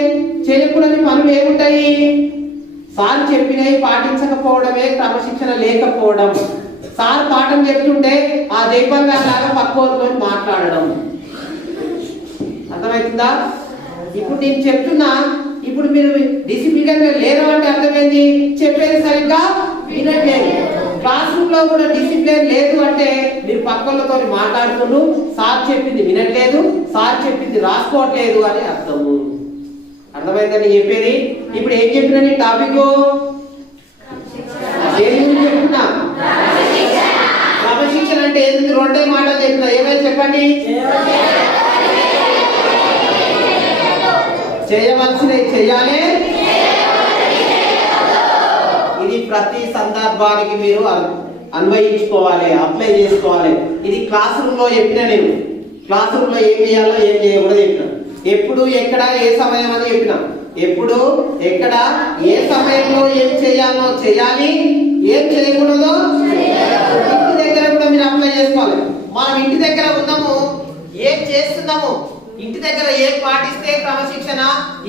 చేయకూడని పనులు ఏముంటాయి? సార్ చెప్పినవి పాటించకపోవడమే క్రమశిక్షణ లేకపోవడం. సార్ పాఠం చెప్తుంటే ఆ జైపంగా లాగా పక్కోతో మాట్లాడడం. అర్థమవుతుందా? ఇప్పుడు నేను చెప్తున్నా, ఇప్పుడు మీరు డిసిప్లిన్ గా లేరు అంటే అర్థమైంది, చెప్పేది సరిగ్గా వినట్లేదు. క్లాస్ రూమ్ లో కూడా డిసిప్లిన్ లేదు అంటే మీరు పక్కలతో మాట్లాడుతున్నారు, సార్ చెప్పింది వినట్లేదు, సార్ చెప్పింది రాసుకోవట్లేదు అని అర్థము. అర్థమైందని చెప్పేది. ఇప్పుడు ఏం చెప్పినా నీ టాపిక్ చెప్తున్నా, క్రమశిక్షణ అంటే ఏంది? రెండే మాటలు చెప్పినా. ఏమైనా చెప్పండి. చేయవలసినవి చెయ్యాలి, ఇది ప్రతి సందర్భానికి మీరు అన్వయించుకోవాలి, అప్లై చేసుకోవాలి. ఇది క్లాస్ రూమ్ లో చెప్పిన, నేను క్లాస్ రూమ్ లో ఏం చేయాలో ఏం చేయకూడదు చెప్పిన, ఎప్పుడు ఎక్కడ ఏ సమయం అని చెప్పిన, ఎప్పుడు ఎక్కడ ఏ సమయంలో ఏం చేయాలో చేయాలి, ఏం చేయకూడదో ఇంటి దగ్గర కూడా మీరు అప్లై చేసుకోవాలి. మనం ఇంటి దగ్గర ఉన్నాము, ఏం చేస్తున్నాము, ఇంటి దగ్గర ఏం పాటిస్తే క్రమశిక్షణ,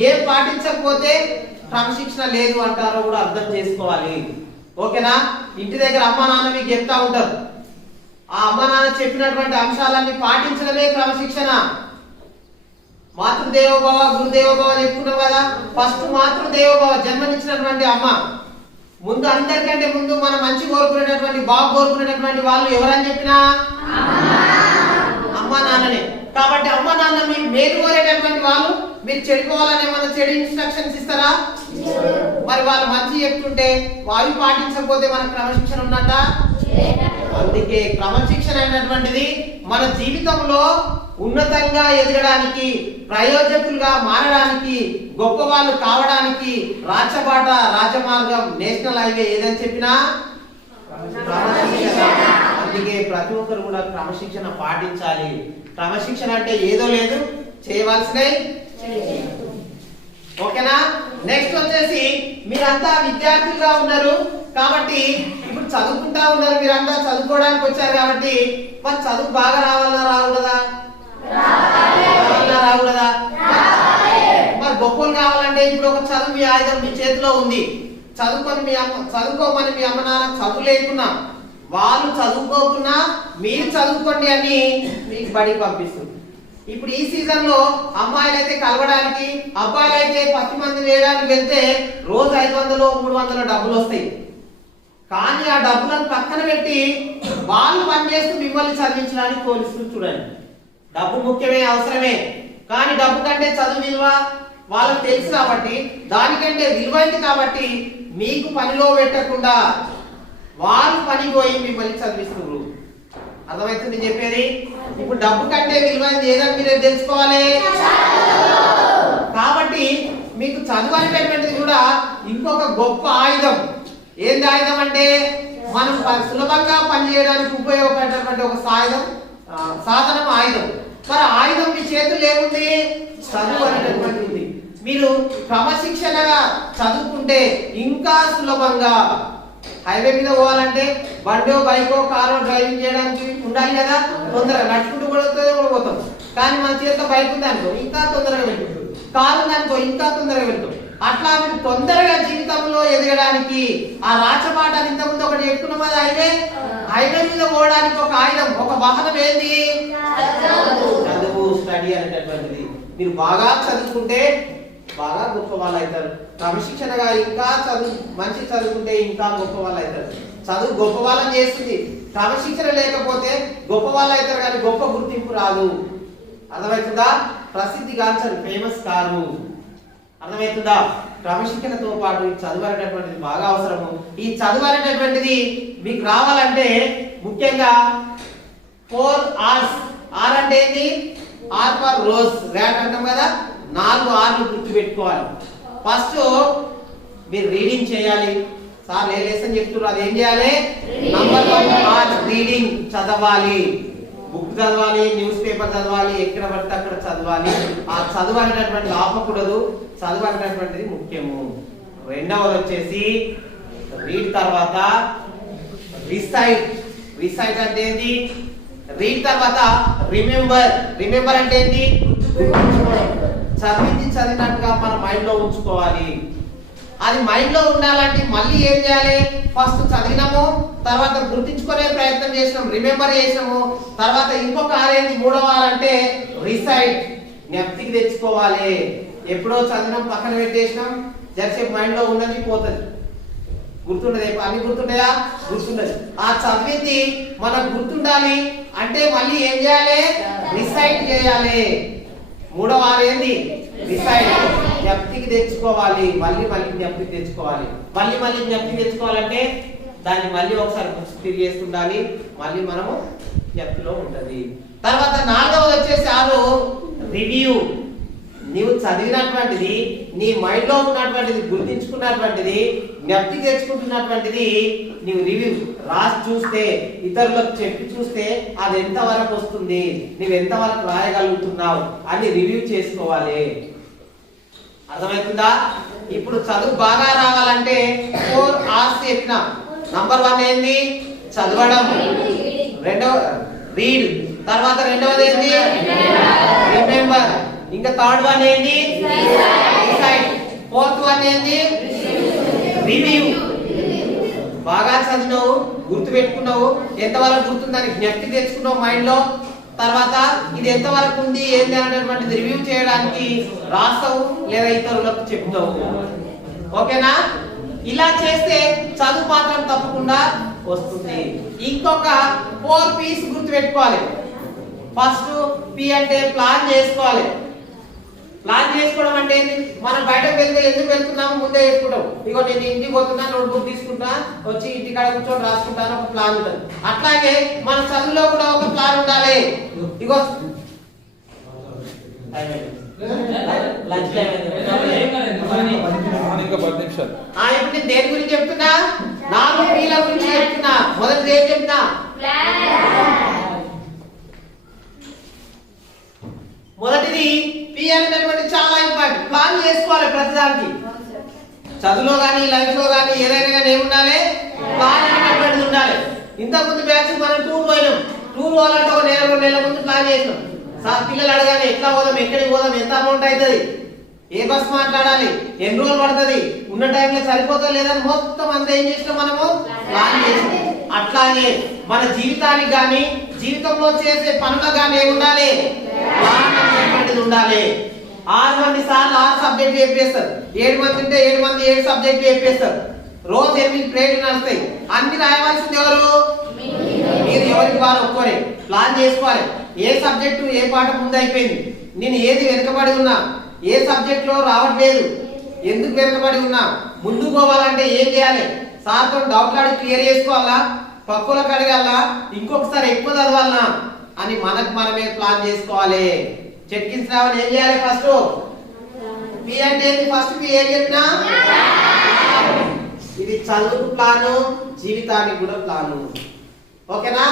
ఏం పాటించకపోతే క్రమశిక్షణ లేదు అంటారో కూడా అర్థం చేసుకోవాలి. ఓకేనా? ఇంటి దగ్గర అమ్మ నాన్న మీకు చెప్తా ఉంటారు, ఆ అమ్మ నాన్న చెప్పినటువంటి అంశాలన్నీ పాటించడమే క్రమశిక్షణ. మాతృదేవోభవ గురుదేవోభవ చెప్పుకున్నాం కదా. ఫస్ట్ మాతృదేవోభవ, జన్మనిచ్చినటువంటి అమ్మ. ముందు అందరికంటే ముందు మనం మంచి కోరుకునేటటువంటి, బాగు కోరుకునేటటువంటి వాళ్ళు ఎవరని చెప్పినా అమ్మ నాన్ననే. కాబట్టి అమ్మ నాన్న మీకు మేలు కోరేటటువంటి వాళ్ళు, మీరు చెడిపోవాలని ఏమన్నా చెడు ఇన్స్ట్రక్షన్స్ ఇస్తారా? మరి వాళ్ళు మంచి చెప్తుంటే అవి పాటించకపోతే మన క్రమశిక్షణ ఉన్నదా? అందుకే క్రమశిక్షణ అయినటువంటిది మన జీవితంలో ఉన్నతంగా ఎదగడానికి, ప్రయోజకులుగా మారడానికి, గొప్పవాళ్ళు కావడానికి రాచబాట, రాజమార్గం, నేషనల్ హైవే ఏదని చెప్పినా క్రమశిక్షణ. అందుకే ప్రతి ఒక్కరు కూడా క్రమశిక్షణ పాటించాలి. క్రమశిక్షణ అంటే ఏదో లేదు, చేయవలసినవి. ఓకేనా? నెక్స్ట్ వచ్చేసి మీరంతా విద్యార్థులుగా ఉన్నారు కాబట్టి ఇప్పుడు చదువుకుంటా ఉన్నారు, మీరంతా చదువుకోవడానికి వచ్చారు కాబట్టి మరి చదువు బాగా రావాలా రాకూడదా? రాకూడదా? మరి గొప్పలు కావాలంటే ఇప్పుడు ఒక చదువు మీ ఆయుధం మీ చేతిలో ఉంది. చదువుకోమని మీ అమ్మ నాన్న చదువు లేకున్నా, వాళ్ళు చదువుకోకున్నా మీరు చదువుకోండి అని మీకు బడికి పంపిస్తుంది. ఇప్పుడు ఈ సీజన్ లో అమ్మాయిలు అయితే కలవడానికి, అబ్బాయిలు అయితే 10 మంది వేయడానికి వెళ్తే రోజు 500 300 డబ్బులు వస్తాయి. కానీ ఆ డబ్బులను పక్కన పెట్టి వాళ్ళు పనిచేస్తూ మిమ్మల్ని చదివించడానికి పోలిస్తూ చూడండి. డబ్బు ముఖ్యమే, అవసరమే, కానీ డబ్బు కంటే చదువు విలువ వాళ్ళకి తెలుసు కాబట్టి, దానికంటే విలువైంది కాబట్టి మీకు పనిలో పెట్టకుండా వాళ్ళు పనికి పోయి మిమ్మల్ని చదివిస్తున్నారు. అర్థమవుతుంది చెప్పేది? ఇప్పుడు డబ్బు కంటే విలువైనది ఏదని మీరే తెలుసుకోవాలి. కాబట్టి మీకు చదువు అనేటువంటిది కూడా ఇంకొక గొప్ప ఆయుధం. ఏంది ఆయుధం అంటే మనం సులభంగా పనిచేయడానికి ఉపయోగపడేటువంటి ఒక సాధనం ఆయుధం. మరి ఆయుధం మీ చేతులు ఏముంది? చదువు అనేటటువంటి ఉంది. మీరు క్రమశిక్షణగా చదువుకుంటే ఇంకా సులభంగా హైవే మీద పోవాలంటే బండో బైకో కారో డ్రైవింగ్ చేయడానికి ఉండాలి కదా, తొందరగా నడుచుకుంటూ కూడా పోతాం. కానీ మన చేతిలో బైక్ ఉంది అనుకో ఇంకా తొందరగా వెళ్తాం, కారు ఉంది అనుకో ఇంకా తొందరగా వెళ్తాం. అట్లా మీరు తొందరగా జీవితంలో ఎదగడానికి ఆ రాచబాట ఇంతకుముందు ఒకటి చెప్పుకున్నాం కదా, హైవే మీద పోవడానికి ఒక ఆయుధం, ఒక వాహనం ఏంది? చదువు, స్టడీ అనేటటువంటిది. మీరు బాగా చదువుకుంటే బాగా గొప్ప వాళ్ళు అవుతారు. క్రమశిక్షణగా ఇంకా మంచి చదువుకుంటే ఇంకా గొప్ప వాళ్ళు అవుతారు. చదువు గొప్ప వాళ్ళని చేస్తుంది. క్రమశిక్షణ లేకపోతే గొప్ప వాళ్ళు అవుతారు కానీ గొప్ప గుర్తింపు రాదు. అర్థమవుతుందా? ప్రసిద్ధి గాంచారు, ఫేమస్ కారు. అర్థమవుతుందా? క్రమశిక్షణతో పాటు ఈ చదువు అనేటటువంటిది బాగా అవసరము. ఈ చదువు అనేటటువంటిది మీకు రావాలంటే ముఖ్యంగా 4 R's. ఆర్ అంటే ఏంటి? ఆర్ ఫర్ రోజ్, ర్యాట్ అంటాం కదా, 4 R'లు గుర్తు పెట్టుకోవాలి. ఫస్ట్ మీరు రీడింగ్ చేయాలి. సార్ ఏ లెసన్ చెప్తున్నారు, అది ఏం చేయాలి? నంబర్ 1 R, రీడింగ్, చదవాలి. బుక్ చదవాలి, న్యూస్ పేపర్ చదవాలి, ఎక్కడ పడితే అక్కడ చదవాలి. ఆ చదువు అనేటటువంటిది ఆపకూడదు. చదువు అనేటటువంటిది ముఖ్యము. రెండవది వచ్చేసి రీడ్ తర్వాత రిసైట్. రిసైట్ అంటే ఏంటి? రీడ్ తర్వాత రిమెంబర్. రిమెంబర్ అంటే ఏంటి? చదివినట్టుగా మన మైండ్ లో ఉంచుకోవాలి. అది మైండ్ లో ఉండాలంటే మళ్ళీ ఏం చేయాలి? ఫస్ట్ చదివినాము, తర్వాత గుర్తించుకునే ప్రయత్నం చేసినాం, రిమెంబర్ చేసినాము, తర్వాత ఇంకొక ఆరేంటి? 3వ ఆర్ అంటే రిసైట్, జ్ఞప్తికి తెచ్చుకోవాలి. ఎప్పుడో చదివినాం పక్కన పెట్టేసినాం, జరసేపు మైండ్ లో ఉన్నది పోతుంది, గుర్తుండదు. అన్ని గుర్తుంటాయా? గుర్తుండదు. ఆ చదివింది మనకు గుర్తుండాలి అంటే మళ్ళీ ఏం చేయాలి? రిసైట్ చేయాలి. 3వ ఆర్ ఏంది? రిసైట్, జ్ఞప్తికి తెచ్చుకోవాలి. మళ్ళీ జ్ఞప్తికి తెచ్చుకోవాలి. మళ్ళీ జ్ఞప్తికి తెచ్చుకోవాలంటే దాన్ని మళ్ళీ ఒకసారి తిరిగేస్తుండాలి, మళ్ళీ మనము జ్ఞప్తిలో ఉంటది. తర్వాత 4వది వచ్చేసి ఆరు రివ్యూ. నీవు చదివినటువంటిది, నీ మైండ్ లో ఉన్నటువంటిది, గుర్తించుకున్నటువంటిది, జ్ఞప్తికి తెచ్చుకుంటున్నటువంటిది నీవు రివ్యూ రాసి చూస్తే, ఇతరులకు చెప్పి చూస్తే అది ఎంతవరకు వస్తుంది, నువ్వు ఎంతవరకు రాయగలుగుతున్నావు అని రివ్యూ చేసుకోవాలి. అర్థమవుతుందా? ఇప్పుడు చదువు బాగా రావాలంటే 4 R's చెప్పిన. నంబర్ 1 ఏంది? చదవడం. రీడ్. తర్వాత రెండవది ఏంది? రిమెంబర్. ఇంకా 3rd వన్ ఏంది? రిసైట్. 4th వన్ ఏంది? రివ్యూ. బాగా చదివినావు, గుర్తు పెట్టుకున్నావు, ఎంతవరకు గుర్తుందని జ్ఞప్తి తెచ్చుకున్నావు మైండ్ లో. తర్వాత ఇది ఎంతవరకు ఉంది ఏంది అనేటువంటిది రివ్యూ చేయడానికి రాస్తావు లేదా ఇతరులకు చెప్తావు. ఓకేనా? ఇలా చేస్తే చదువు మాత్రం తప్పకుండా వస్తుంది. ఇంకొక 4 P's గుర్తు పెట్టుకోవాలి. ఫస్ట్ పి అంటే ప్లాన్ చేసుకోవాలి. ప్లాన్ చేసుకోవడం అంటే మనం బయటకు వెళ్తే ఎందుకు వెళ్తున్నాము ముందే చెప్పుకుంటాం. ఇగో నేను ఇంటికి పోతున్నా, నోట్బుక్ తీసుకుంటా, వచ్చి ఇంటికాడ కూర్చొని రాసుకుంటాను, ఒక ప్లాన్ ఉంటుంది. అట్లాగే మన చదువులో కూడా ఒక ప్లాన్ ఉండాలి. ఇగో లంచ్ టైం ఇంకా 10 నిమిషాలు. ఇప్పుడు నేను దేని గురించి చెప్తున్నా? 4 Pల గురించి చెప్తున్నా. మొదటిది ఏం చెప్తున్నా? మొదటిది పి అనేటువంటి చాలా ఇంపార్టెంట్. ప్లాన్ చేసుకోవాలి ప్రతిదానికి. చదువులో కానీ లైఫ్ లో కానీ ఏదైనా కానీ ఏముండాలి? ప్లాన్ అనేటువంటిది ఉండాలి. ఇంతకుముందు బ్యాచ్ మనం టూర్ పోయినాం. టూర్ పోవాలంటే ఒక నెల 2 నెలల ముందు ప్లాన్ చేసినాం. సార్ పిల్లలు అడగాలి ఎట్లా పోదాం, ఎక్కడికి పోదాం, ఎంత అమౌంట్ అవుతుంది, ఏ బస్ మాట్లాడాలి, ఎన్ని రోజులు పడుతుంది, ఉన్న టైంలో సరిపోతా లేదని మొత్తం అంతా ఏం చేసినాం మనము? ప్లాన్ చేసినాం. అట్లాగే మన జీవితానికి కానీ జీవితంలో చేసే పనులకు కానీ ఏముండాలి? ప్లాన్ అనేటువంటిది ఉండాలి. 6 మంది సార్లు 6 సబ్జెక్టులు చెప్పేస్తారు. 7 మంది ఉంటే 7 మంది 7 సబ్జెక్టులు చెప్పేస్తారు. రోజు 8 ప్రేయర్లు నడుస్తాయి. అన్ని రాయవలసింది ఎవరు? మీరు. ఎవరికి వారు ఒక్కరే ప్లాన్ చేసుకోవాలి. ఏ సబ్జెక్టు ఏ పాఠం ముందు అయిపోయింది, నేను ఏది వెనుకబడి ఉన్నా, ఏ సబ్జెక్ట్ లో రావట్లేదు, ఎందుకు వెనుకబడి ఉన్నా, ముందుకు పోవాలంటే ఏం చేయాలి, సార్తో డౌట్లు అడిగి క్లియర్ చేసుకోవాలా, పక్కులకు అడగాలా, ఇంకొకసారి ఎక్కువ చదవాలనా అని మనకు మనమే ప్లాన్ చేసుకోవాలి. చెట్కిన్స్ రావాలి. ఏం చేయాలి? ఫస్ట్ పి అంటే ఏంటి? ఫస్ట్ పి ఏం చెప్పినా ఇది చదువుకు ప్లాను, జీవితానికి కూడా ప్లాను. ఓకేనా?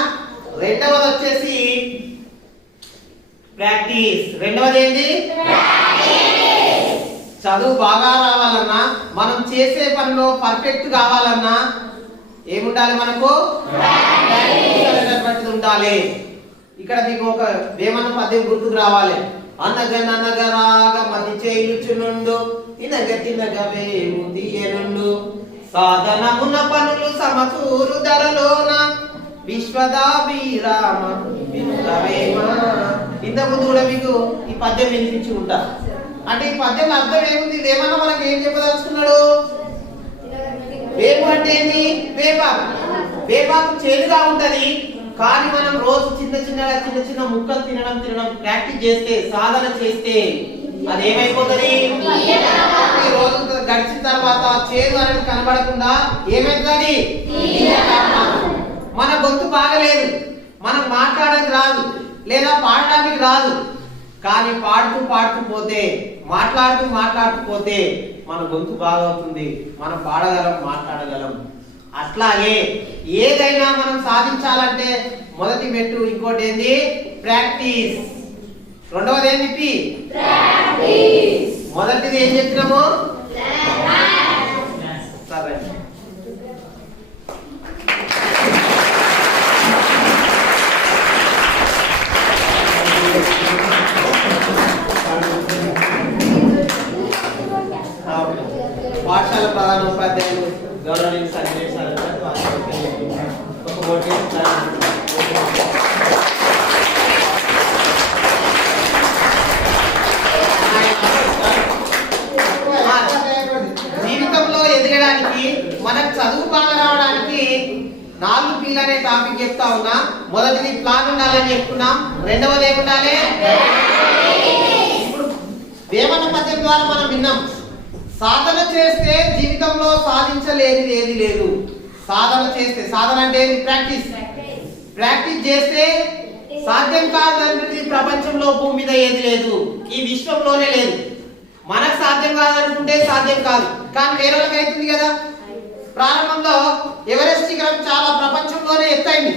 రెండవది వచ్చేసి ప్రాక్టీస్. రెండవది ఏంటి? చదువు బాగా రావాలన్నా, మనం చేసే పనిలో పర్ఫెక్ట్ కావాలన్నా ఏముండాలి? మనకు ప్రాక్టీస్ అనేటటువంటిది ఉండాలి. ఇక్కడ మీకు ఒక వేమన పద్యం గుర్తుకు రావాలి. అనగనగరాగా మతి చేయుచునుండు, తినగ తినగ వేము తీయనుండు, సాధనమున పనులు సమకూరు ధరలోన, విశ్వదాభిరామ వినురవేమ. ఇంతకుముందు కూడా మీకు ఈ పద్యం వినిపించి ఉంటా. అంటే ఈ పద్యం అర్థం ఏముంది? వేమన్న మనకి ఏం చెప్పదలుచుకున్నాడు? వేపు అంటే ఏంటి? వేపాకు. వేపాకు చేదుగా ఉంటది, కానీ మనం రోజు చిన్న చిన్న ముక్కలు తినడం ప్రాక్టీస్ చేస్తే, సాధన చేస్తే అది ఏమైపోతుంది? రోజు గడిచిన తర్వాత చేదు అనేది కనబడకుండా ఏమైతుంది? మన గొంతు బాగలేదు, మనం మాట్లాడడానికి రాదు, లేదా పాడడానికి రాదు, కానీ పాడుతూ పోతే, మాట్లాడుతూ పోతే మన గొంతు బాగవుతుంది, మనం పాడగలం, మాట్లాడగలం. అట్లాగే ఏదైనా మనం సాధించాలంటే మొదటి మెట్టు ఇంకోటి ఏంది? ప్రాక్టీస్. రెండవది ఏంటి? ప్రాక్టీస్. మొదటిది ఏం చెప్పినాము? సరే. పాఠశాల ప్రధాన ఉపాధ్యాయులు గౌరవనీయ సంజయ్ సార్ ఒక మోటివేషన్ జీవితంలో ఎదగడానికి, మనకు చదువు బాగా రావడానికి 4 Pలు అనే టాపిక్ చెప్తా ఉన్నా. మొదటిది ప్లాన్ ఉండాలని చెప్పుకున్నాం. రెండవది ఏముండాలి? ఇప్పుడు వేమన పద్యం ద్వారా మనం విన్నాం, సాధన చేస్తే జీవితంలో సాధించలేనిది ఏది లేదు. సాధన చేస్తే, సాధన అంటే ఏంటి? ప్రాక్టీస్. ప్రాక్టీస్ చేస్తే సాధ్యం కాదనేది ప్రపంచంలో భూమి మీద ఏది లేదు, ఈ విశ్వంలోనే లేదు. మనకు సాధ్యం కాదనుకుంటే సాధ్యం కాదు, కానీ వేరే వాళ్ళకి అవుతుంది కదా. ప్రారంభంలో ఎవరెస్ట్ శిఖరం చాలా ప్రపంచంలోనే ఎత్తైంది.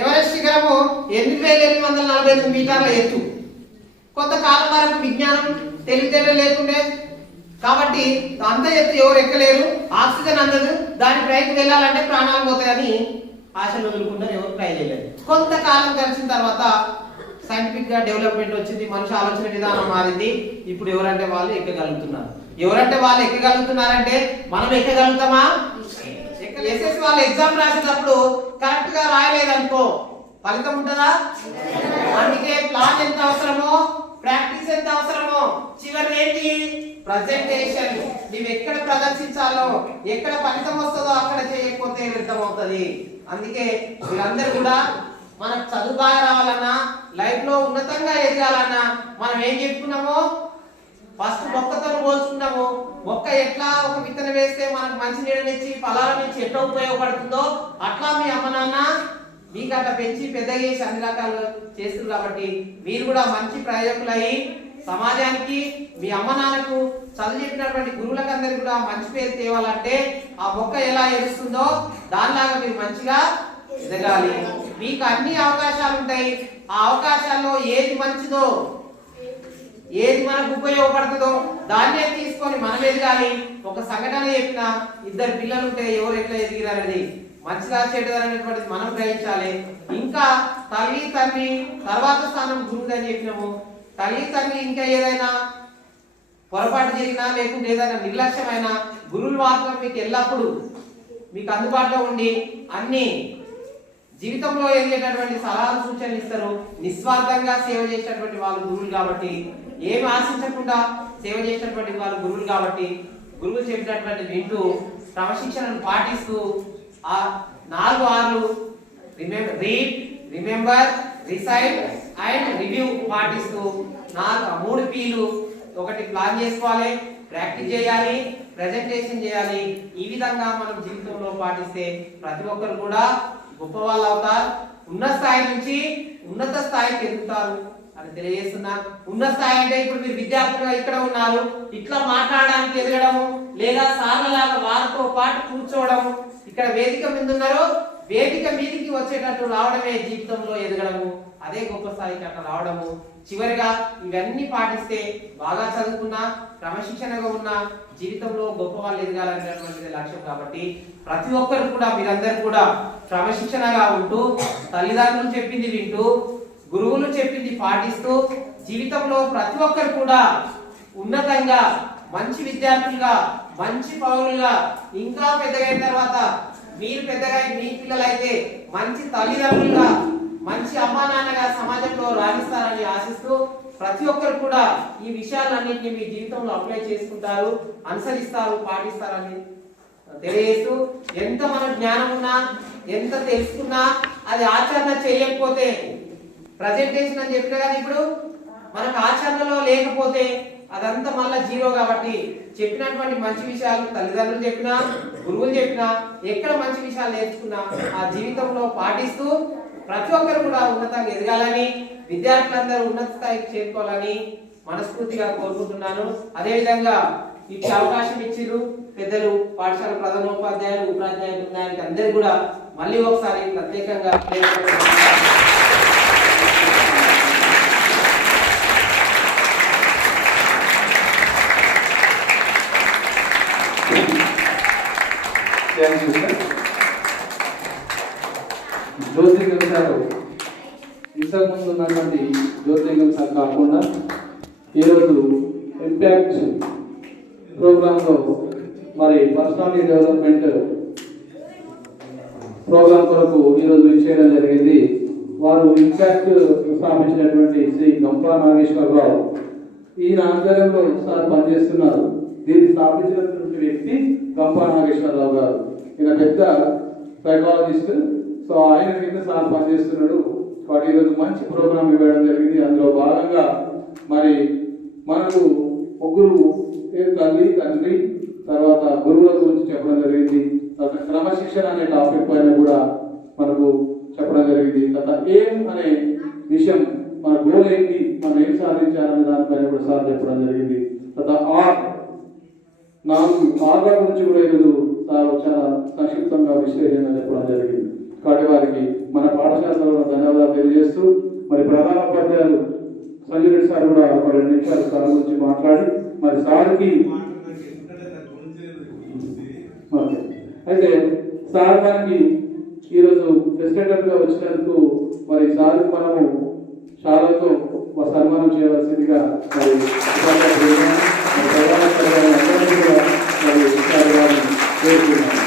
ఎవరెస్ట్ శిఖరము 8848 మీటర్ల ఎత్తు. కొంతకాలం వరకు విజ్ఞానం తెలివితేటలు లేకుండే, కాబట్టి అంత ఎత్తు ఎవరు ఎక్కలేరు, ఆక్సిజన్ అందదు, దాని పైకి వెళ్ళాలంటే ప్రాణాలు పోతాయని ఆశలు వదులుకుంటారు, ఎవరు ట్రై చేయలేదు. కొంతకాలం గడిచిన తర్వాత సైంటిఫిక్ గా డెవలప్మెంట్ వచ్చింది, మనిషి ఆలోచన విధానం మారింది. ఇప్పుడు ఎవరంటే వాళ్ళు ఎక్కగలుగుతున్నారు. ఎవరంటే వాళ్ళు ఎక్కగలుగుతున్నారంటే మనం ఎక్కగలుగుతామా? ఎస్ఎస్ వాళ్ళు ఎగ్జామ్ రాసేటప్పుడు కరెక్ట్ గా రాయలేదనుకో ఫలితం ఉంటుందా? అందుకే ప్లాన్ ఎంత అవసరమో, ప్రాక్టీస్ ఎంత అవసరమో, చివరి ఏంటి? ప్రజెంటేషన్. నీవు ఎక్కడ ప్రదర్శించాలో, ఎక్కడ ఫలితం వస్తుందో అక్కడ చేయకపోతే వ్యర్థం అవుతుంది. అందుకే మీరందరూ కూడా మనకు చదువు బాగా రావాలన్నా, లైఫ్ లో ఉన్నతంగా ఎదగాలన్నా మనం ఏం చెప్పుకున్నామో, ఫస్ట్ మొక్కతో పోల్చుకున్నాము. మొక్క ఎట్లా ఒక విత్తనం వేస్తే మనకు మంచి నీడనిచ్చి ఫలాలను ఇచ్చి ఎట్లా ఉపయోగపడుతుందో, అట్లా మీ అమ్మ నాన్న మీకు అట్లా పెంచి పెద్దగా చేసి అన్ని రకాలు చేస్తున్నారు కాబట్టి మీరు కూడా మంచి ప్రయోజకులయ్యి సమాజానికి మీ అమ్మ నాన్నకు చదువు చెప్పినటువంటి గురువులకు అందరికి కూడా మంచి పేరు తేవాలంటే ఆ మొక్క ఎలా ఎదుస్తుందో దానిలాగా మీరు మంచిగా ఎదగాలి. మీకు అన్ని అవకాశాలు ఉంటాయి. ఆ అవకాశాల్లో ఏది మంచిదో ఏది మనకు ఉపయోగపడుతుందో దాన్నే తీసుకొని మనం ఎదగాలి. ఒక సంఘటన చెప్పిన ఇద్దరు పిల్లలు ఉంటే ఎవరు ఎట్లా ఎదిగిరారనేది మంచిగా చెడ్డదనేటువంటిది మనం గ్రహించాలి. ఇంకా తల్లి తండ్రి తర్వాత స్థానం గురువు అని చెప్పినాము. తల్లి తండ్రి ఇంకా ఏదైనా పొరపాటు జరిగినా లేకుంటే ఏదైనా నిర్లక్ష్యమైన గురువులు మాత్రం మీకు ఎల్లప్పుడూ మీకు అందుబాటులో ఉండి అన్ని జీవితంలో ఎదిగేటటువంటి సలహాలు సూచనలు ఇస్తారు. నిస్వార్థంగా సేవ చేసేటటువంటి వాళ్ళు గురువులు కాబట్టి, ఏమి ఆశించకుండా సేవ చేసేటటువంటి వాళ్ళు గురువులు కాబట్టి గురువులు చెప్పినటువంటి వింటూ క్రమశిక్షణను పాటిస్తూ ఆ 4 Rలు read, remember, recite and review పాటిస్తూ 3 Pలు ఒకటి ప్లాన్ చేసుకోవాలి, ప్రాక్టీస్ చేయాలి, ప్రెజెంటేషన్ చేయాలి. ఈ విధంగా మనం జీవితంలో పాటిస్తే ప్రతి ఒక్కరు కూడా గొప్ప వాళ్ళు అవుతారు. ఉన్నత స్థాయి నుంచి ఉన్నత స్థాయికి ఎదుగుతారు అని తెలియజేస్తున్నా. ఉన్నత స్థాయి అంటే ఇప్పుడు మీరు విద్యార్థులుగా ఇక్కడ ఉన్నారు, ఇట్లా మాట్లాడడానికి ఎదగడము లేదా సార్లలాగా వారితో పాటు కూర్చోవడము, ఇక్కడ వేదిక మీద ఉన్నారో వేదిక మీదికి వచ్చేటట్టు రావడమే జీవితంలో ఎదగడము. అదే గొప్ప స్థాయికి అట్లా రావడము. చివరిగా ఇవన్నీ పాటిస్తే బాగా చదువుకున్న క్రమశిక్షణగా ఉన్న జీవితంలో గొప్ప వాళ్ళు ఎదగాలనేటువంటిది లక్ష్యం. కాబట్టి ప్రతి ఒక్కరు కూడా మీరందరూ కూడా క్రమశిక్షణగా ఉంటూ తల్లిదండ్రులు చెప్పింది వింటూ గురువులు చెప్పింది పాటిస్తూ జీవితంలో ప్రతి ఒక్కరు కూడా ఉన్నతంగా మంచి విద్యార్థులుగా మంచి పౌరులుగా ఇంకా పెద్దగైన తర్వాత మీరు పెద్దగా మీ పిల్లలైతే మంచి తల్లిదండ్రులుగా మంచి అమ్మా నాన్నగా సమాజంలో రాణిస్తారని ఆశిస్తూ ప్రతి ఒక్కరు కూడా ఈ విషయాలన్నింటినీ మీ జీవితంలో అప్లై చేసుకుంటారు, అనుసరిస్తారు, పాటిస్తారని తెలియజేస్తూ ఎంత మన జ్ఞానం ఉన్నా ఎంత తెలుసుకున్నా అది ఆచరణ చేయకపోతే ప్రజెంటేషన్ అని చెప్పినా కానీ ఇప్పుడు మనకు ఆచరణలో లేకపోతే అదంతా మళ్ళీ జీరో. కాబట్టి చెప్పినటువంటి మంచి విషయాలు తల్లిదండ్రులు చెప్పినా గురువులు చెప్పినా ఎక్కడ మంచి విషయాలు నేర్చుకున్నా ఆ జీవితంలో పాటిస్తూ ప్రతి ఒక్కరు కూడా ఉన్నతంగా ఎదగాలని విద్యార్థులందరూ ఉన్నత స్థాయికి చేరుకోవాలని మనస్ఫూర్తిగా కోరుకుంటున్నాను. అదేవిధంగా ఇచ్చే అవకాశం ఇచ్చిరు పెద్దలు పాఠశాల ప్రధానోపాధ్యాయులు ఉపాధ్యాయులు ఉన్నాయని అందరూ కూడా మళ్ళీ ఒకసారి ప్రత్యేకంగా జ్యోతిలింగం సార్ ఇంతకుముందు ఉన్నటువంటి జ్యోతిలింగం సార్ కాకుండా ఈరోజు ఇంపాక్ట్ ప్రోగ్రాంలో మరి పర్సనాలిటీ డెవలప్మెంట్ ప్రోగ్రాం కొరకు ఈరోజు చేయడం జరిగింది. వారు ఇంపాక్ట్ స్థాపించినటువంటి శ్రీ గంపా నాగేశ్వరరావు ఈయన ఆధ్వర్యంలో సార్ పనిచేస్తున్నారు. దీన్ని స్థాపించినటువంటి వ్యక్తి గంపా నాగేశ్వరరావు గారు. ఈయన పెద్ద సైకాలజిస్ట్. సో ఆయన కింద సార్ పనిచేస్తున్నాడు. వాడు ఈరోజు మంచి ప్రోగ్రాం ఇవ్వడం జరిగింది. అందులో భాగంగా మరి మనకు ముగ్గురు తల్లి తండ్రి తర్వాత గురువుల గురించి చెప్పడం జరిగింది. తర్వాత క్రమశిక్షణ అనే టాపిక్ పైన కూడా మనకు చెప్పడం జరిగింది. తర్వాత ఏం అనే విషయం మన గోల్ ఏంటి, మనం ఏం సాధించాలనే దానిపైన కూడా సార్ చెప్పడం జరిగింది. తర్వాత ఆర్ల గురించి కూడా ఈరోజు సార్ చాలా సంక్షిప్తంగా విశ్లేషణ చెప్పడం జరిగింది. కాబట్టి వారికి మన పాఠశాలలో ధన్యవాదాలు తెలియజేస్తూ మరి ప్రధానోపాధ్యాయులు సంజయ్ రెడ్డి సార్ కూడా ఒక 2 నిమిషాలు సార్ గురించి మాట్లాడి మరి సార్కి అయితే సార్ మనకి ఈరోజు ప్రెసిడెంట్ గా వచ్చినందుకు మరి సార్కి మనము శాలతో సన్మానం చేయవలసిందిగా మరి కోరుతున్నాను.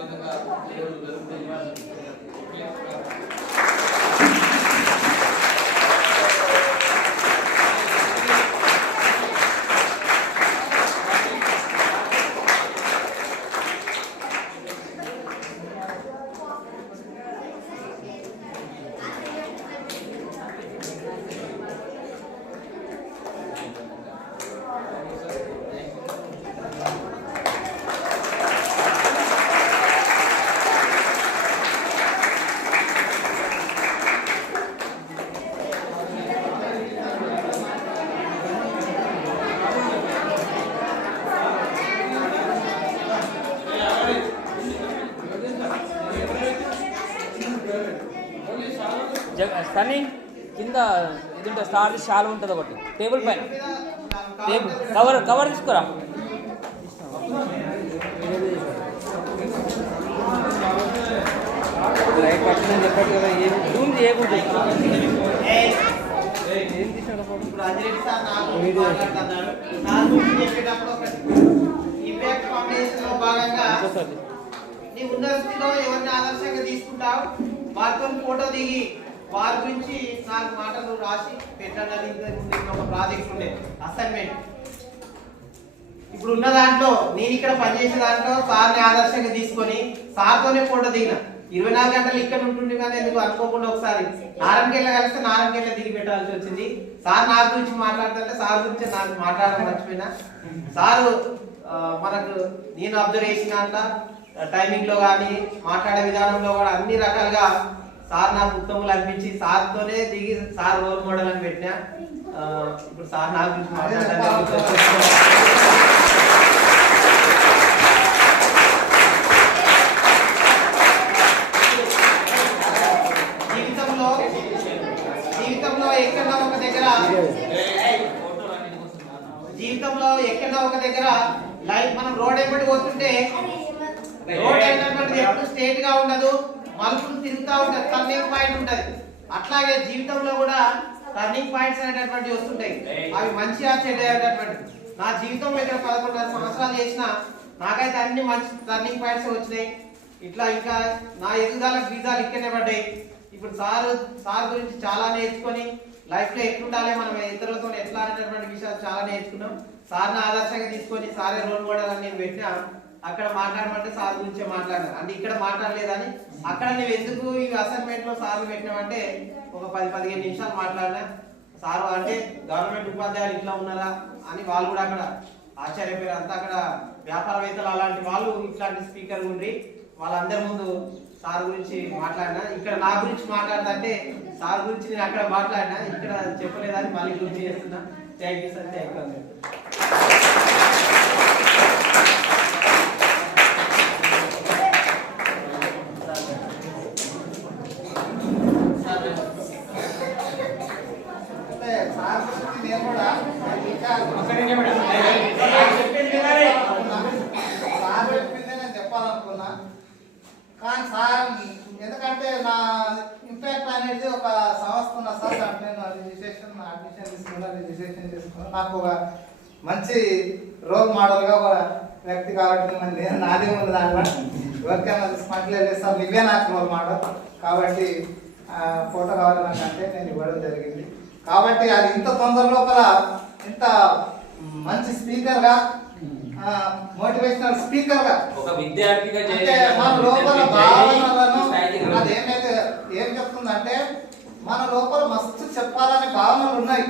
విధంగా ఈరోజు జరుగుతుంది. కానీ కింద ఇది ఉంటుంది స్టార్ చాలా ఉంటుంది ఒకటి టేబుల్ పైన టేబుల్ కవర్ కవర్ తీసుకురా లైట్ పట్టిందని చెప్పాడు కదా ఏం జూమ్ చేయకూడదు ఏం తీసాడు ఇప్పుడు అంజరెడ్డి సార్ నాకు మాట్లాడుతున్నారు. సార్ గురించి చెప్పేటప్పుడు ఒక ఇంపాక్ట్ ఫౌండేషన్ లో భాగంగా నీ ఉన్న స్థితిలో ఎవరిని ఆదర్శంగా తీసుకుంటావు వారితో ఫోటో దిగి వారి గురించి నాకు మాటలు రాసి పెట్టాలని ఒక ప్రాజెక్ట్ ఉండే అసైన్మెంట్. ఇప్పుడు ఉన్న దాంట్లో నేను ఇక్కడ పనిచేసే దాంట్లో సార్ని ఆదర్శంగా తీసుకొని సార్తోనే ఫోటో దిగిన 24 గంటలు ఇక్కడ ఉంటుండే కానీ ఎందుకు అనుకోకుండా ఒకసారి నారాయణకేళ్ళ కలిస్తే నారాయణకేళ్ళ దిగి పెట్టాల్సి వచ్చింది. సార్ నా గురించి మాట్లాడుతుంటే సార్ గురించి నాకు మాట్లాడడం మర్చిపోయినా. సారు మనకు నేను అబ్జర్వ్ చేసిన టైమింగ్ లో కానీ మాట్లాడే విధానంలో కూడా అన్ని రకాలుగా సార్ నాకు ఉత్తములు అనిపించి సార్తోనే దిగి సార్ రోల్ మోడల్ అని పెట్టినా. ఇప్పుడు సార్ నా గురించి జీవితంలో ఎక్కడో ఒక దగ్గర లైఫ్ మనం రోడ్ ఎప్పటి పోతుంటే రోడ్ అయినటువంటిది ఎప్పుడు స్ట్రేట్ గా ఉండదు, మలుపులు తిరుగుతూ ఉంటది, టర్నింగ్ పాయింట్ ఉంటది. అట్లాగే జీవితంలో కూడా టర్నింగ్ పాయింట్స్ అనేటటువంటి వస్తుంటాయి. అవి మంచిగా చెడ్డటువంటి నా జీవితంలో ఇక్కడ 11 సంవత్సరాలు చేసిన నాకైతే అన్ని మంచి టర్నింగ్ పాయింట్స్ వచ్చినాయి. ఇట్లా ఇంకా నా ఎదుగుదల బీజాలు ఇక్కడనే పడ్డాయి. ఇప్పుడు సార్ గురించి చాలా నేర్చుకొని లైఫ్ లో ఎట్లుండాలి, మనం ఇతరులతో ఎట్లా అనేటటువంటి విషయాలు చాలా నేర్చుకున్నాం. సార్ని ఆదర్శంగా తీసుకొని సారే రోల్ మోడల్ అని నేను పెట్టినా. అక్కడ మాట్లాడమంటే సార్ గురించే మాట్లాడినా, అంటే ఇక్కడ మాట్లాడలేదని. అక్కడ నువ్వు ఎందుకు ఈ అసైన్మెంట్ లో సార్లు పెట్టినామంటే ఒక 10-15 నిమిషాలు మాట్లాడినా. సార్ అంటే గవర్నమెంట్ ఉపాధ్యాయులు ఇట్లా ఉన్నారా అని వాళ్ళు కూడా అక్కడ ఆశ్చర్యపోయారు. అంతా అక్కడ వ్యాపారవేత్తలు అలాంటి వాళ్ళు ఇట్లాంటి స్పీకర్ ఉండి వాళ్ళందరి ముందు సార్ గురించి మాట్లాడినా. ఇక్కడ నా గురించి మాట్లాడదంటే సార్ గురించి నేను అక్కడ మాట్లాడినా, ఇక్కడ చెప్పలేదని మళ్ళీ గురించి చేస్తున్నా. Thank you sir. Thank you. చెప్పాలనుకున్నా కానీ సార్ ఎందుకంటే నా ఇంపాక్ట్ అనేది ఒక సంస్థ ఉన్న సార్ దాంట్లో నేను రిజిస్ట్రేషన్ తీసుకున్నాను. నాకు ఒక మంచి రోల్ మోడల్గా ఒక వ్యక్తి కాబట్టి నేను నాదే ఉంది దాంట్లో ఎవరికైనా స్మార్ట్లేదు సార్ నువ్వే నాకు రోల్ మోడల్ కాబట్టి ఫోటో కావాలి నాకు అంటే నేను ఇవ్వడం జరిగింది. కాబట్టి అది ఇంత తొందర లోపల ఇంత మంచి స్పీకర్గా మోటివేషనల్ స్పీకర్ గా ఒక విద్యార్థిగా మన లోపల భావనలను అదేమైతే ఏం చెప్తుందంటే మన లోపల మస్తు చెప్పాలనే భావనలు ఉన్నాయి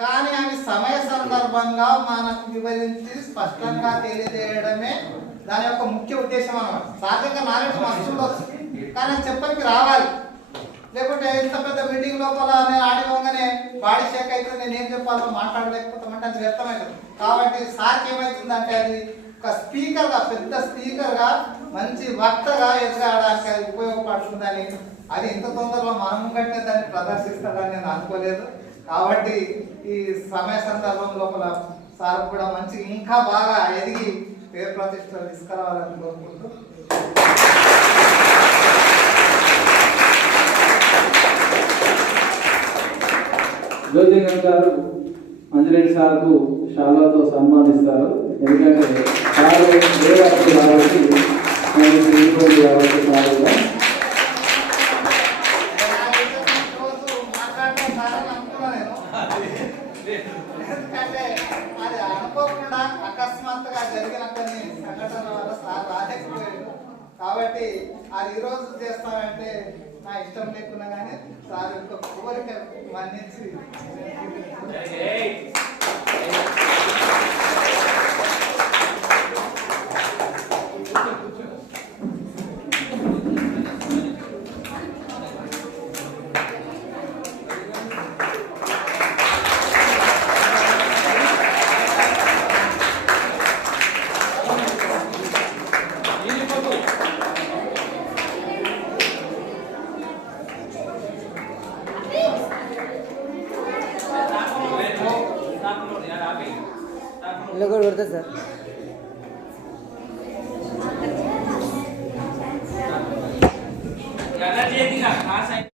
కానీ అవి సమయ సందర్భంగా మనకు వివరించి స్పష్టంగా తెలియజేయడమే దాని యొక్క ముఖ్య ఉద్దేశం అన్నమాట. సాధారణంగా నాలెడ్జ్ మస్తు ఉండొచ్చు కానీ అది చెప్పడానికి రావాలి. లేకుంటే ఇంత పెద్ద మీటింగ్ లోపల నేను ఆడిపోగానే బాడీ షేక్ అయితే నేను ఏం చెప్పాలో మాట్లాడలేకపోతామంటే అది వ్యర్థమవుతుంది. కాబట్టి సార్కి ఏమవుతుందంటే అది ఒక స్పీకర్గా పెద్ద స్పీకర్గా మంచి వక్తగా ఎదగడానికి అది ఉపయోగపడుతుందని అది ఇంత తొందరలో మనం కట్టే దాన్ని ప్రదర్శిస్తారని నేను అనుకోలేదు. కాబట్టి ఈ సమయ సందర్భం లోపల సార్ కూడా మంచి ఇంకా బాగా ఎదిగి పేరు ప్రతిష్టలు తీసుకురావాలని కోరుకుంటూ జ్యోతిగం గారు అంజనేయుడు సార్కు షాలాతో సన్మానిస్తారు. ఎందుకంటే సార్ కాబట్టి తీసుకోండి కాబట్టి సారుగా రోజు మాట్లాడటం సారని అనుకున్నా నేను. ఎందుకంటే అది అనుకోకుండా అకస్మాత్తుగా జరిగిన కొన్ని సంఘటనల వల్ల సార్ రాలేకపోయాడు. కాబట్టి అది ఈ రోజు చేస్తామంటే నా ఇష్టం లేకున్నా కానీ సార్ యొక్క కోరిక మన్నించి ఇలా కూడా కొడతా సార్.